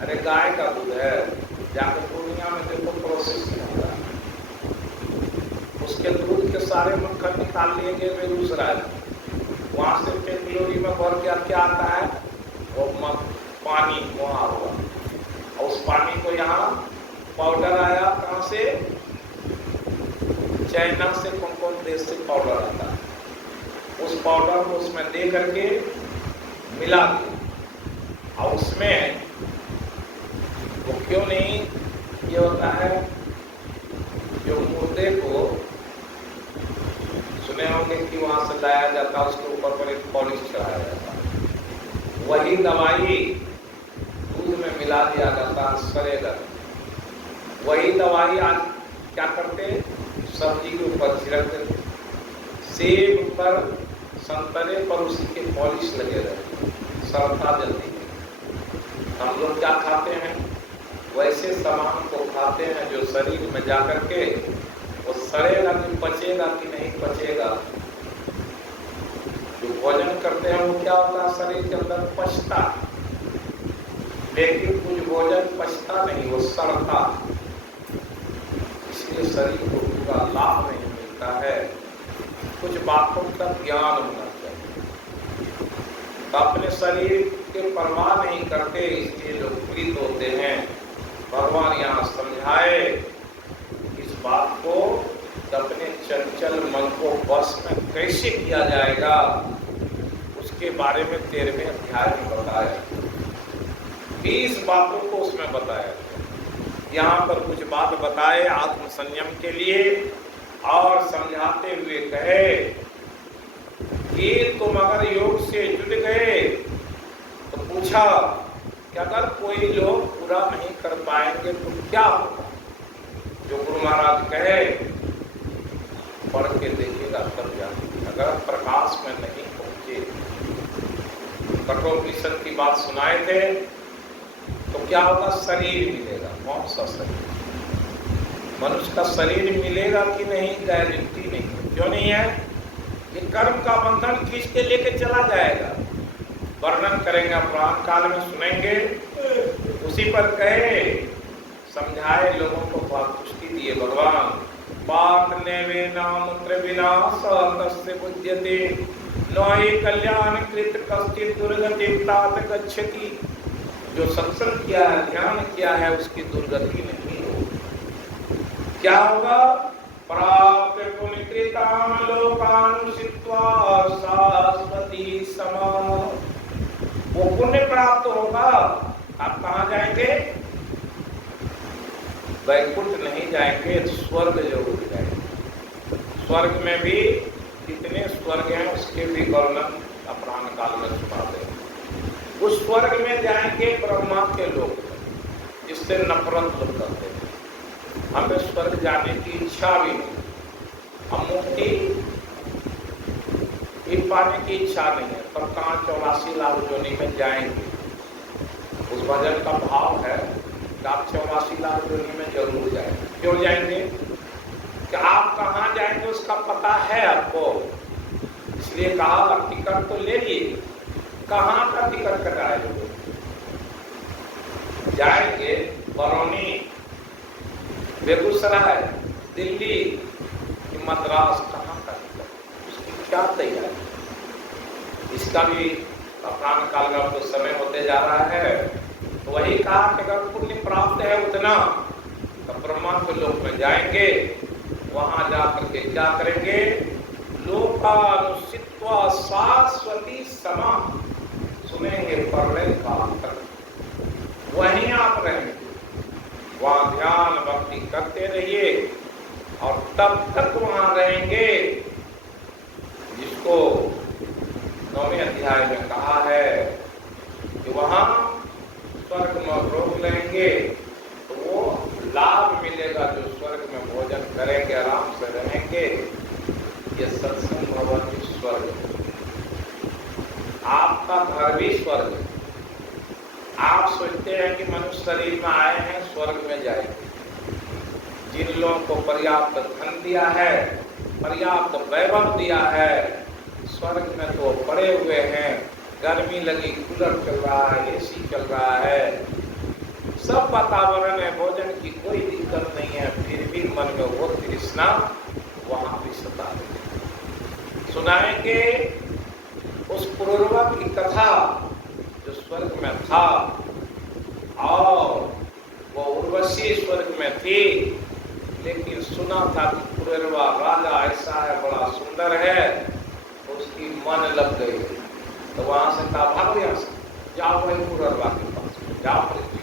अरे गाय का दूध है, जाकर पूर्णिया में देखो प्रोसेस नहीं होता, उसके दूध के सारे मक्खन निकाल लिए गए बेगूसराय, वहां से फिर किलोरी में भर के क्या आता है, वो पानी वहां हुआ, और उस पानी को यहाँ पाउडर आया, कहाँ से, चाइना से, कौन कौन देश से पाउडर आता है, उस पाउडर को उसमें दे करके मिला दिया, और उसमें वो क्यों नहीं ये होता है, जो मुर्दे को सुने होंगे कि वहां से लाया जाता, उसके ऊपर पर एक पॉलिश चढ़ाया जाता, वही दवाई दूध में मिला दिया जाता, सड़ेगा। वही दवाई आज क्या करते, सब्जी के ऊपर छिड़क देते, सेब पर, संतरे पर उसी के पॉलिश लगे रहते, सड़ता जल्दी। हम लोग क्या खाते हैं, वैसे सामान को खाते हैं जो शरीर में जाकर के वो सड़ेगा कि पचेगा कि नहीं पचेगा। जो भोजन करते हैं वो क्या होता है, शरीर के अंदर पचता, लेकिन कुछ भोजन पचता नहीं, वो सड़ता, इसलिए शरीर को पूरा लाभ नहीं मिलता है। कुछ बातों का ज्ञान होना चाहिए, तो अपने शरीर के परवाह नहीं करते, इसलिए लोग पीड़ित होते हैं। भगवान यहाँ समझाए इस बात को, अपने चंचल मन को वश में कैसे किया जाएगा, उसके बारे में 13वें अध्याय में बताया। 20 बातों को उसमें बताया। यहाँ पर कुछ बात बताए आत्म संयम के लिए, और समझाते हुए कहे कि तुम अगर योग से जुड़ गए तो पूछा कि अगर कोई लोग पूरा नहीं कर पाएंगे तो क्या होगा। जो गुरु महाराज कहे पढ़ के देखिएगा तब जाने, अगर प्रकाश में नहीं पहुंचे, कठोपनिषद की बात सुनाए थे, तो क्या होगा, शरीर मिलेगा। कौन सा शरीर, मनुष्य का शरीर मिलेगा कि नहीं, गारंटी नहीं। क्यों नहीं है, ये कर्म का बंधन खींच के लेके चला जाएगा। वर्णन करेंगे, पुराण काल में सुनेंगे, उसी पर कहे, समझाए, लोगों को बहुत पुष्टि दिए भगवान। पाक नेवे नाम त्रिविनाश तस्य बुध्यते नोहि कल्याण कृत कश्चित् दुर्गति तात गच्छति। जो सत्संग किया है, ध्यान किया है, उसकी दुर्गति नहीं होगी। क्या होगा, प्राप्त पुण्यकृतान् लोकान् सित्वा शाश्वती समा। वो पुण्य प्राप्त होगा। आप कहाँ जाएंगे, वैकुंठ नहीं जाएंगे, स्वर्ग जरूर जाएंगे। स्वर्ग में भी कितने स्वर्ग हैं उसके भी वर्णन अपराह्न काल में सुना देंगे। उस स्वर्ग में जाएंगे ब्रह्मा के लोग, जिससे नफरत लोग करते हैं। हमें स्वर्ग जाने की इच्छा भी नहीं, हम मुक्ति पाने की इच्छा नहीं है, तब कहाँ 84 लाख योनि में जाएंगे। उस भजन का भाव है कि आप 84 लाख योनि में जरूर जाएंगे। क्यों जाएंगे, कि आप कहाँ जाएंगे उसका पता है आपको, इसलिए कहा टिकट तो ले लिए। कहाँ का टिकट कटाएंगे, जाएंगे बरौनी, बेगूसराय, दिल्ली, मद्रास, कहाँ का टिकट, उसकी क्या तैयारी। इसका भी अवसान काल का तो समय होते जा रहा है। तो वही कहा कि अगर पुण्य प्राप्त है उतना तो ब्रह्मा के लोक में जाएंगे, वहां जाकर के क्या करेंगे, लोकानुसित्वा शाश्वती समा, सुनेंगे परलय काल तक, वहीं आप रहेंगे, वहां ध्यान भक्ति करते रहिए और तब तक वहां रहेंगे जिसको 9वें अध्याय में कहा है कि वहां स्वर्ग में रोक लेंगे तो वो लाभ मिलेगा, जो स्वर्ग में भोजन करेंगे, आराम से रहेंगे। ये सत्संग भवन भी स्वर्ग, आपका घर भी स्वर्ग। आप सोचते हैं कि मनुष्य शरीर में आए हैं स्वर्ग में जाएंगे। जिन लोगों को पर्याप्त धन दिया है, पर्याप्त वैभव दिया है, स्वर्ग में तो पड़े हुए हैं, गर्मी लगी कूलर चल रहा है, एसी चल रहा है, सब वातावरण है, भोजन की कोई दिक्कत नहीं है, फिर भी मन में वो तृष्णा वहां भी सता रही। सुनाएंगे उस पूर्वा की कथा जो स्वर्ग में था, और वो उर्वशी स्वर्ग में थी, लेकिन सुना था कि पूर्वा राजा ऐसा है, बड़ा सुंदर है, उसकी मन लग गई। तो वहां से कहा भागो यहाँ से, जाओ वही पूर्वा के पास, जाओ पृथ्वी।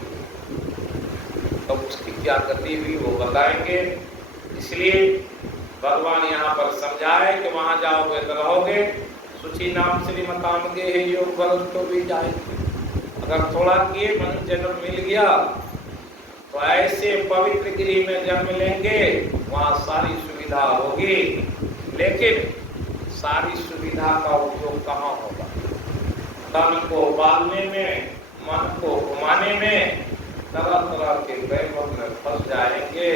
तो उसकी क्या गति हुई वो बताएंगे। इसलिए भगवान यहाँ पर समझाए कि वहां जाओगे तो रहोगे, सुचि नाम श्रीमताम के योग बल तो भी जाएंगे। अगर थोड़ा किए मनुष्य जन्म मिल गया तो ऐसे पवित्र गिरी में जन्म लेंगे, वहां सारी सुविधा होगी, लेकिन सारी सुविधा का उपयोग कहाँ होगा? तन को पालने में, मन को घुमाने में, तरह तरह के वैभव में फंस जाएंगे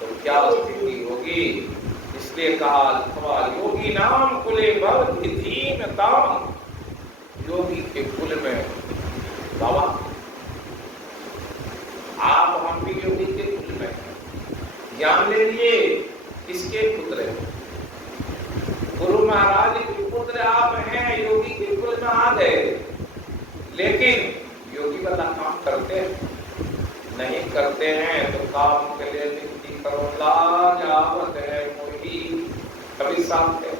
तो क्या स्थिति होगी। इसलिए कहा अथवा योगी नाम कुले भवति धीमताम, योगी के कुल में बाबा आप हम भी योगी के कुल में हैं, ज्ञान ले लिए, किसके पुत्र हैं? गुरु महाराज के पुत्र आप हैं, योगी के कुल में आ गए, लेकिन योगी वाला काम करते हैं नहीं करते हैं तो काम के लिए विनती करो, लाजावत है मोही। कभी साथ है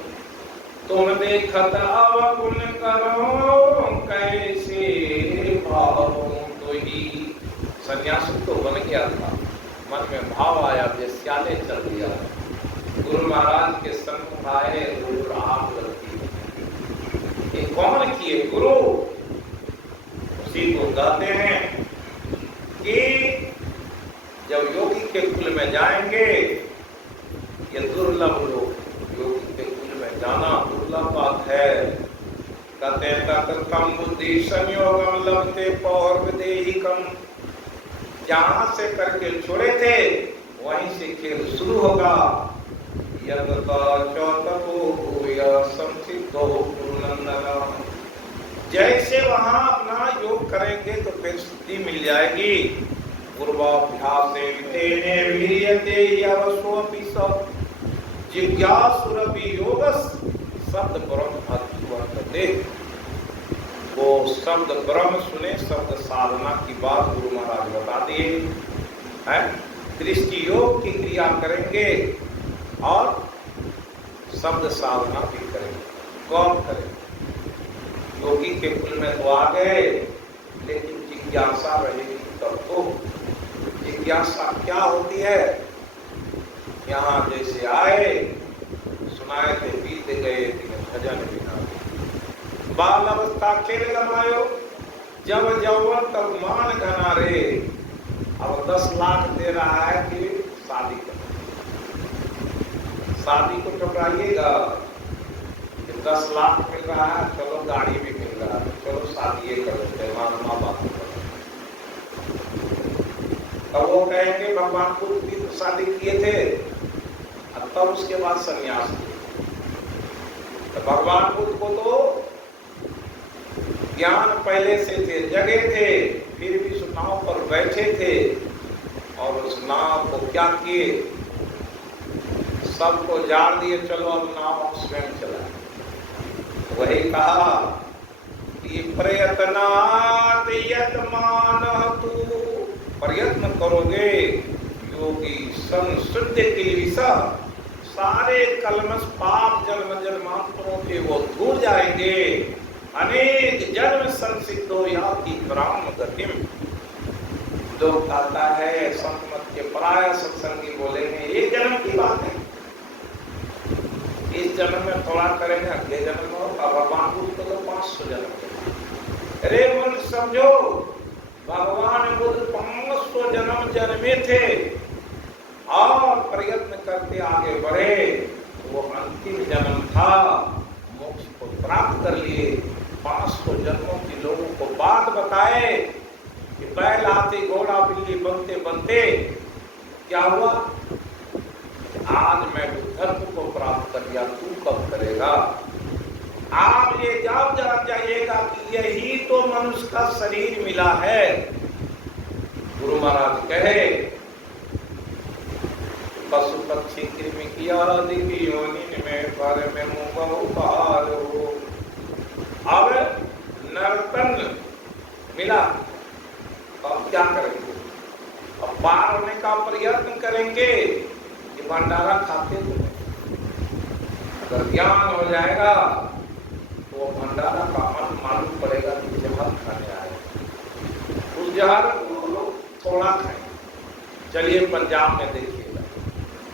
तुम देखत अवगुण करो, कैसे भावों तो ही। सन्यासी तो बन गया था, मन में भाव आया, बेस्याले चल दिया, गुरु महाराज के सन्मुख आए, गुरु आप लगती। ये कौन किए? गुरु। उसी को कहते हैं कि जब योगी के कुल में जाएंगे, ये दुर्लभ लोग, योगी के कुल में जाना दुर्लभ बात है। कहते हैं कम बुद्धि संयोगम लभते पौर्वदेहिकम, जहां से करके छोड़े थे वहीं से खेल शुरू होगा। जैसे वहां अपना योग करेंगे तो फिर सिद्धि मिल जाएगी। पूर्वाभ्यास जिज्ञासुरपि योगस शब्द ब्रह्म वर्तते। वो शब्द ब्रह्म सुने, शब्द साधना की बात गुरु महाराज बता दिए हैं। दृष्टि योग की क्रिया करेंगे और शब्द साधना भी करेंगे। कौन करेंगे? योगी के कुल में तो आ गए, लेकिन जिज्ञासा रहेगी तब तो। जिज्ञासा क्या होती है? यहाँ जैसे आए, सुनाए थे, बीत गए दिन, भजन बिना। बाल अवस्था खेल गमायो, जब यौवन तब मान घना रे। अब 10 लाख दे रहा है कि शादी कर, शादी को टकराइएगा। 10 लाख मिल रहा है, चलो गाड़ी भी मिल रहा है, चलो शादी कर लेते हैं, माँ बाप। तब वो कहेंगे भगवान को भी तो शादी किए थे, अब तब उसके बाद संन्यास किए। तो भगवान बुद्ध को तो ज्ञान पहले से थे, जगे थे, फिर भी उस नाव पर बैठे थे, और उस नाव को क्या किए? सबको जाड़ दिए, चलो अब नाव स्वयं चलाए। वही कहा ये प्रयत्नात् यतमानः तू, प्रयत्न करोगे योगी संशुद्ध किल्बिषः, सारे कलमश पाप जन्म जन्मांतरों के वो दूर जाएंगे। अनेक जन्म संसिद्धो याति पराम गतिम। लोग कहता है संत मत के पराया सत्संगी बोलेंगे ये जन्म की बात है, इस जन्म में थोड़ा करेंगे, अगले जन्म में होगा। भगवान बुद्ध को तो 500 जन्म के। अरे मन समझो, भगवान बुद्ध 500 जन्म जन्मे थे और प्रयत्न करते आगे बढ़े, वो अंतिम जन्म था, मोक्ष को प्राप्त कर लिए। 500 जन्मों के लोगों को बात बताए कि बैल हाथी घोड़ा बिल्ली बनते बनते क्या हुआ, आज मैं धर्म को प्राप्त कर लिया, तू कब करेगा। आप ये जान जाइएगा कि यही तो मनुष्य का शरीर मिला है। गुरु महाराज कहे पशु पक्षी कृमि की आदि की योनि में पर में मुंह हो। अब नर्तन मिला, अब क्या करेंगे, अब पार होने का प्रयत्न करेंगे कि भंडारा खाते तो। अगर ज्ञान हो जाएगा तो भंडारा का मन मालूम पड़ेगा कि जहर खाने आए, उस जहर को थोड़ा खाएं। चलिए पंजाब में देखिएगा,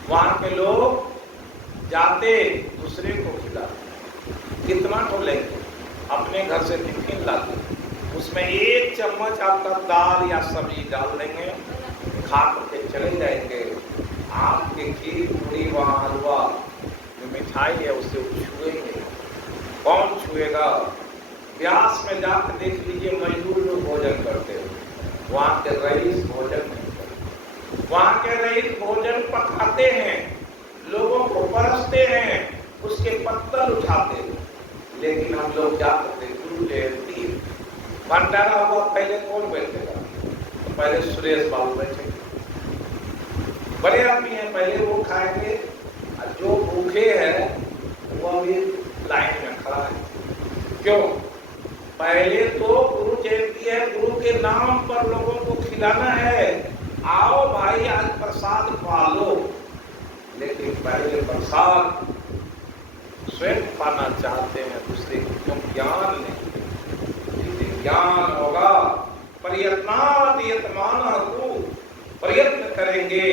वहां के लोग जाते दूसरे को खिलाते, कितना तो लेंगे, अपने घर से टिफिन लाते, उसमें 1 चम्मच आपका दाल या सब्जी डाल देंगे, खा के चले जाएंगे। आपके खीर पूरी वहां हलवा जो मिठाई है उसे छुएंगे, कौन छुएगा। व्यास में जाकर देख लीजिए, मजदूर लोग भोजन करते हैं, वहां के रईस भोजन नहीं करते। वहां के रईस भोजन पकाते हैं, लोगों को परसते हैं, उसके पत्तल उठाते हैं। लेकिन हम लोग क्या करते, गुरु जयंती भंडारा हुआ, पहले कौन बैठेगा, तो पहले सुरेश बाबू बैठेंगे, बड़े आदमी हैं, पहले वो खाएंगे। जो भूखे हैं वो अभी लाइन में खड़ा है। क्यों, पहले तो गुरु जयंती है, गुरु के नाम पर लोगों को खिलाना है, आओ भाई आज प्रसाद पालो। लेकिन पहले प्रसाद स्वयं पाना चाहते हैं, दूसरे को क्यों ज्ञान नहीं। जिसे ज्ञान होगा प्रयत्नात् यतमानः तू, प्रयत्न करेंगे,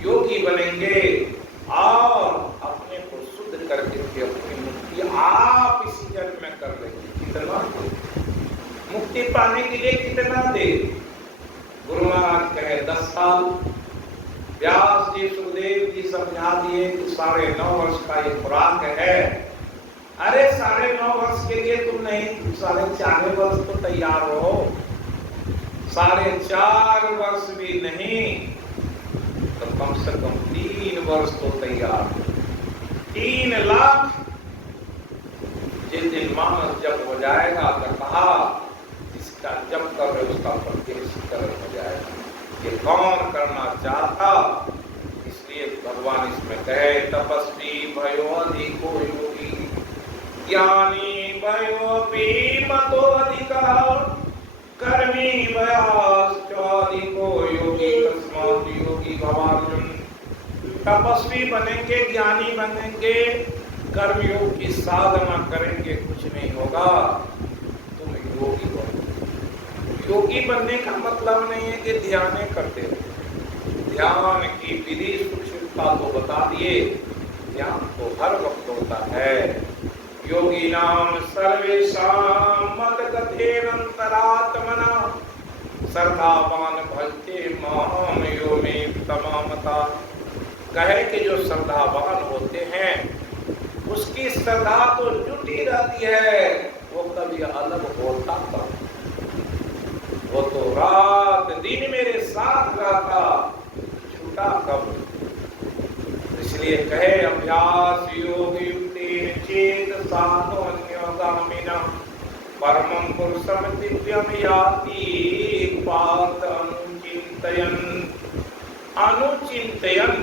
योगी बनेंगे और अपने को शुद्ध करके अपनी मुक्ति आप इसी जन्म में कर लेंगे। कितना मुक्ति पाने के लिए कितना दे, गुरु महाराज कहे 10 साल। व्यास जी सुखदेव जी समझा दिए कि 9.5 वर्ष का ये खुराक है। अरे 9.5 वर्ष के लिए तुम नहीं, 4.5 वर्ष तो तैयार हो, 4.5 वर्ष भी नहीं तो कम से कम 3 वर्ष तो तैयार। 3 लाख जिस दिन मानस जब हो जाएगा तो कहा इसका जब कर रहे उसका प्रत्यक्षीकरण हो जाएगा। ये कौन करना चाहता, इसलिए भगवान इसमें कहे तपस्वी भयो अधिको योगी, ज्ञानी भयो मतो अधिका, कर्मी भयाधिको योगी, तस्मात् योगी भवार्जुन। तपस्वी बनेंगे, ज्ञानी बनेंगे, कर्मयोग की साधना करेंगे, कुछ नहीं होगा, तुम योगी बनो। योगी बनने का मतलब नहीं है कि ध्यान करते हो, ध्यान की विधि सूक्ष्मता को बता दिए। ध्यान तो हर वक्त होता है। योगी नाम सर्वेषां मद्गतेरन्तरात्मना, श्रद्धावान भजते माम यो मे तमामता। कहे कि जो श्रद्धावान होते हैं उसकी श्रद्धा तो जुटी रहती है, वो कभी अलग होता था, वो तो रात दिन मेरे साथ रहता, छूटा कब। इसलिए कहे अभ्यास योग युक्तेन चेत सातो अन्योगामिना, परमं पुरुषं दिव्यं याति पार्थ अनुचिन्तयन्। अनुचिन्तयन्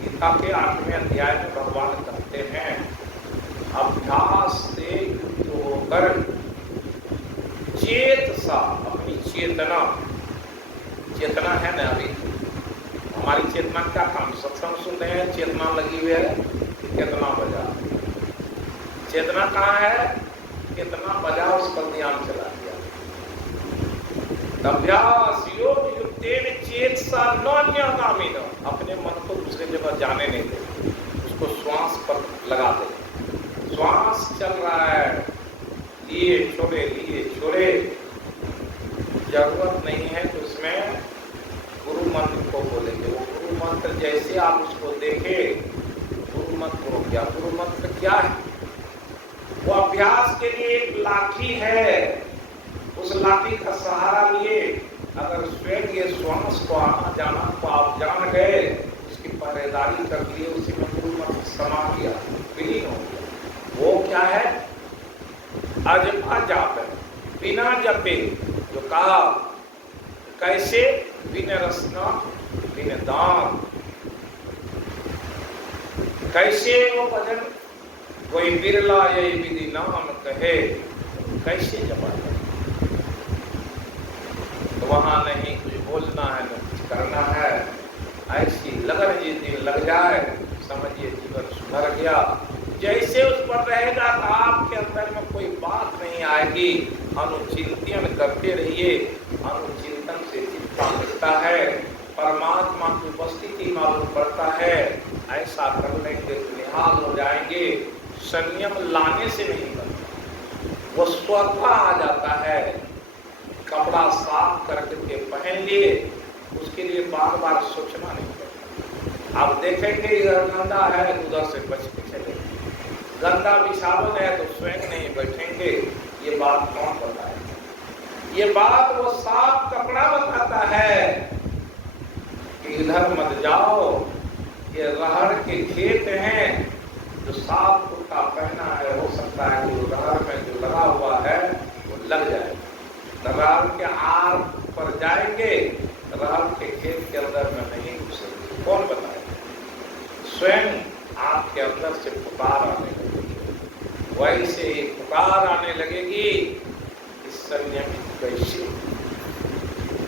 गीता के 8वें अध्याय में भगवान कहते हैं अभ्यास से युक्त होकर चेत सा, अपनी चेतना, चेतना है ना, अभी हमारी चेतना क्या काम, सत्संग सुन रहे हैं, चेतना लगी हुई है, कितना बजा, चेतना कहाँ है, कितना बजा उस पर ध्यान चला दिया। अभ्यास योग युक्तेन चेतसा नान्यगामिन, अपने मन को दूसरे जगह जाने नहीं दे, उसको श्वास पर लगा दे। श्वास चल रहा है, लिए छोड़े, लिए छोड़े, जरूरत नहीं है तो उसमें गुरु मंत्र को बोलेंगे। वो गुरु मंत्र जैसे आप उसको देखे, गुरु मंत्र हो गया। गुरु मंत्र क्या है? वो अभ्यास के लिए एक लाठी है, उस लाठी का सहारा लिए अगर स्वयं ये श्वास को आना जाना को आप जान गए, उसकी पहरेदारी कर लिए, उसी में गुरु मंत्र समा गया, विलीन हो गया। वो क्या है? अजपा जाप है, बिना जपे। जो कहा कैसे? बिन रसना बिन दान। कैसे वो भजन? कोई बिरला ये विधि नाम कहे, कैसे जपा जाए? तो वहां नहीं कुछ बोलना है, न कुछ करना है, ऐसी लगन ये दिन लग जाए, समझिए जीवन सुधर गया। जैसे उस पर रहेगा तो आपके अंदर में कोई बात नहीं आएगी। अनुचिंतन करते रहिए, अनुचिंतन से चित्त मिलता है, परमात्मा की उपस्थिति मालूम पड़ता है। ऐसा कर लेंगे तो निहाल हो जाएंगे। संयम लाने से नहीं बनता, वो स्वतः आ जाता है। कपड़ा साफ करके पहन लिए, उसके लिए बार बार सोचना नहीं पड़ता। आप देखेंगे इधर गंदा है, उधर से बच के चले। गंदा बिछावन है तो स्वयं नहीं बैठेंगे। ये बात कौन बताएगा? ये बात वो साफ कपड़ा बताता है कि इधर मत जाओ, ये रहड़ के खेत हैं। जो साफ कुर्ता पहना है, हो सकता है कि रहड़ में जो लगा हुआ है वो लग जाए। रहड़ के आर पर जाएंगे, रहड़ के खेत के अंदर में नहीं घुसेंगे। कौन बताएगा? स्वयं आपके अंदर से पुकार आने लगेगी। वैसे ही पुकार आने लगेगी। इस संयमित कैसे?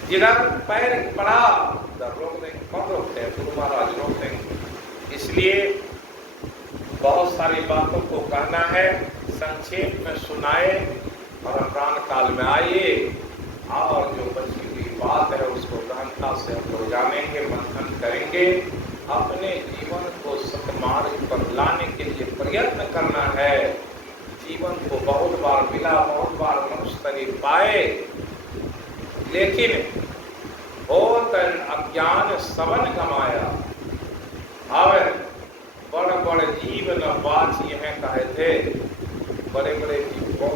जिधर पैर पड़ा उधर रोक देंगे। कौन रोकते हैं? गुरु महाराज रोक देंगे। इसलिए बहुत सारी बातों को कहना है, संक्षेप में सुनाए और अकाल काल में आइए, और जो बची हुई बात है उसको गहनता से हम लोग जानेंगे, मंथन करेंगे। अपने जीवन को सतमार्ग पर लाने के लिए प्रयत्न करना है। जीवन को बहुत बार मिला, बहुत बार मनुष्य पाए, लेकिन बहुत अज्ञान सबन गमाया। अब बड़े बड़े जीव न बाची हैं कहे थे। बड़े बड़े जीव को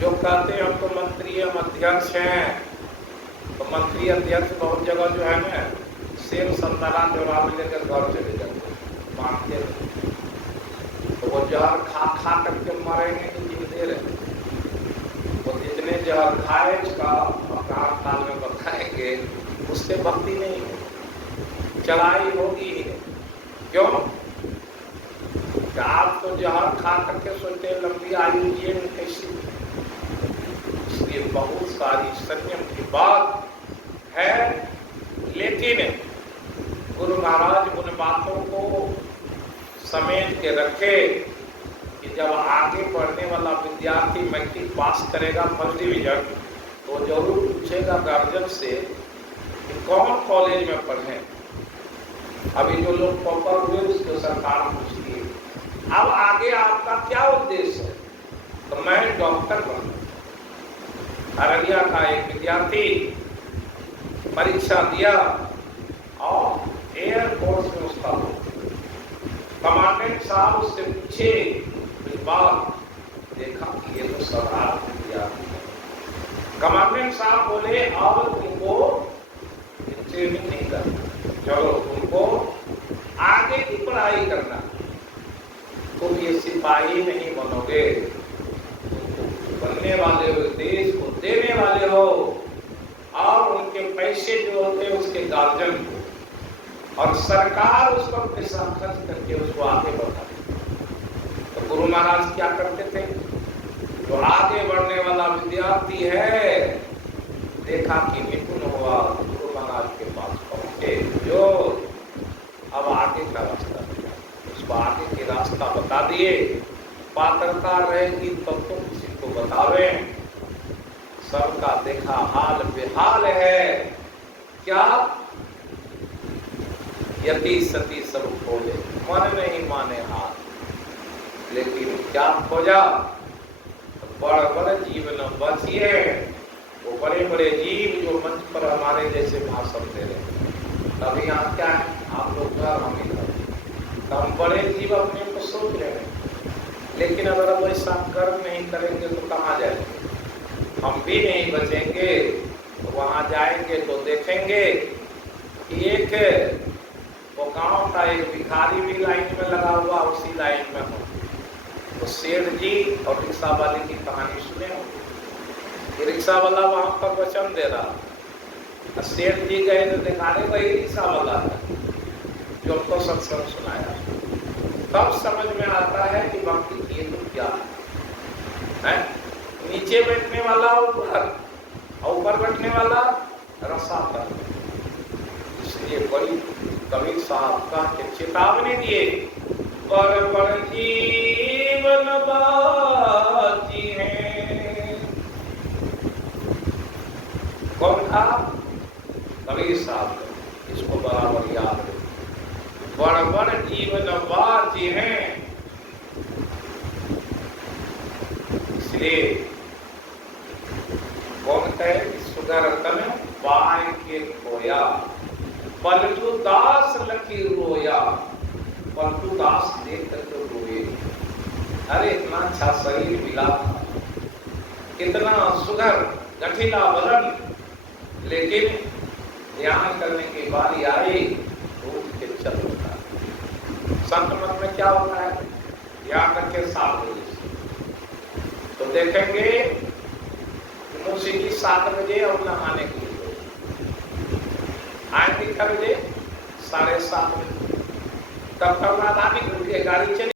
जो कहते हैं हम तो मंत्री हम अध्यक्ष हैं, तो मंत्री अध्यक्ष बहुत जगह जो है ना, सेब संतरा चोरा में लेकर घर चले जाते, मानते नहीं। तो वो जहर खा खा करके मरेंगे कि जीते रहे। वो जितने जहर खाए उसका काल में बताएंगे, उससे भक्ति नहीं होगी, चलाई होगी ही नहीं। क्यों? आप तो जहर खा करके सोचते हैं लंबी आयु जिए कैसी। इसलिए बहुत सारी संयम की बात है, लेकिन गुरु महाराज उन बातों को समेट के रखे कि जब आगे पढ़ने वाला विद्यार्थी मैट्रिक पास करेगा फर्स्ट डिवीजन, तो जरूर पूछेगा गार्जियन से कि कौन कॉलेज में पढ़े। अभी जो लोग टॉपर हुए उसको सरकार पूछती है अब आगे आपका क्या उद्देश्य है, तो मैं डॉक्टर बनूं। अररिया का एक विद्यार्थी परीक्षा दिया और एयरफोर्स में उसका हो। कमांडेंट साहब उससे पूछे इस बात, देखा कि ये तो साधारण विद्यार्थी है। कमांडेंट साहब बोले अब तुमको ट्रेनिंग नहीं करना, चलो तुमको आगे की पढ़ाई करना। तुम ये सिपाही नहीं बनोगे, बनने वाले हो, देश को देने वाले हो, और उनके पैसे जो होते हैं उसके गार्जियन को, और सरकार उस पर पैसा खर्च करके उसको आगे बढ़ाती। तो गुरु महाराज क्या करते थे? जो आगे बढ़ने वाला विद्यार्थी है, देखा कि निपुण हुआ, गुरु महाराज के पास पहुंचे, जो अब आगे का रास्ता दिया, उसको आगे के रास्ता बता दिए। पात्रता रहेगी तब तो किसी को बतावे। सबका देखा हाल बेहाल है, क्या यति सती सब खोजे, मन नहीं माने हाल। लेकिन क्या खोजा? बड़ बड़ जीव न बचिए। वो बड़े बड़े जीव जो मंच पर हमारे जैसे भाषण दे रहे हैं, तभी यहाँ क्या है, आप लोग घर हम इधर, हम बड़े जीव अपने को सोच रहे हैं। लेकिन अगर हम ऐसा कर्म नहीं करेंगे तो कहाँ जाएंगे? हम भी नहीं बचेंगे। तो वहां जाएंगे तो देखेंगे कि एक वो गांव का एक भिखारी भी लाइन में लगा हुआ, उसी लाइन में हो। तो सेठ जी और रिक्शा वाले की कहानी सुने हो कि रिक्शा वाला वहां पर वचन दे रहा, सेठ जी गए तो दिखाने वही रिक्शा वाला है जो हमको सत्संग सुनाया। तब समझ में आता है कि भक्ति ये तो क्या है। नीचे बैठने वाला ऊपर और ऊपर बैठने वाला रसा पर। इसलिए बड़ी कबीर साहब का चेतावनी दिए, बड़ बड़ जीवन बाजी है। कौन था? कबीर साहब। इसको बराबर याद है। बड़ बड़ जीवन बाजी हैं। इसलिए कौन कहे कि सुगर तन पाए के खोया, पलटू दास लकी रोया। पलटू दास देख कर तो रोए। अरे इतना अच्छा शरीर मिला था, कितना सुगर गठीला बदन, लेकिन ध्यान करने की बारी आई तो उसके चल होता है। संत मत में क्या होता है? ध्यान करके 7 बजे तो देखेंगे मुंशी जी 7 बजे और नहाने के लिए आएंगे, 7 बजे 7:30 बजे तब तक आधा भी घंटे गाड़ी चली।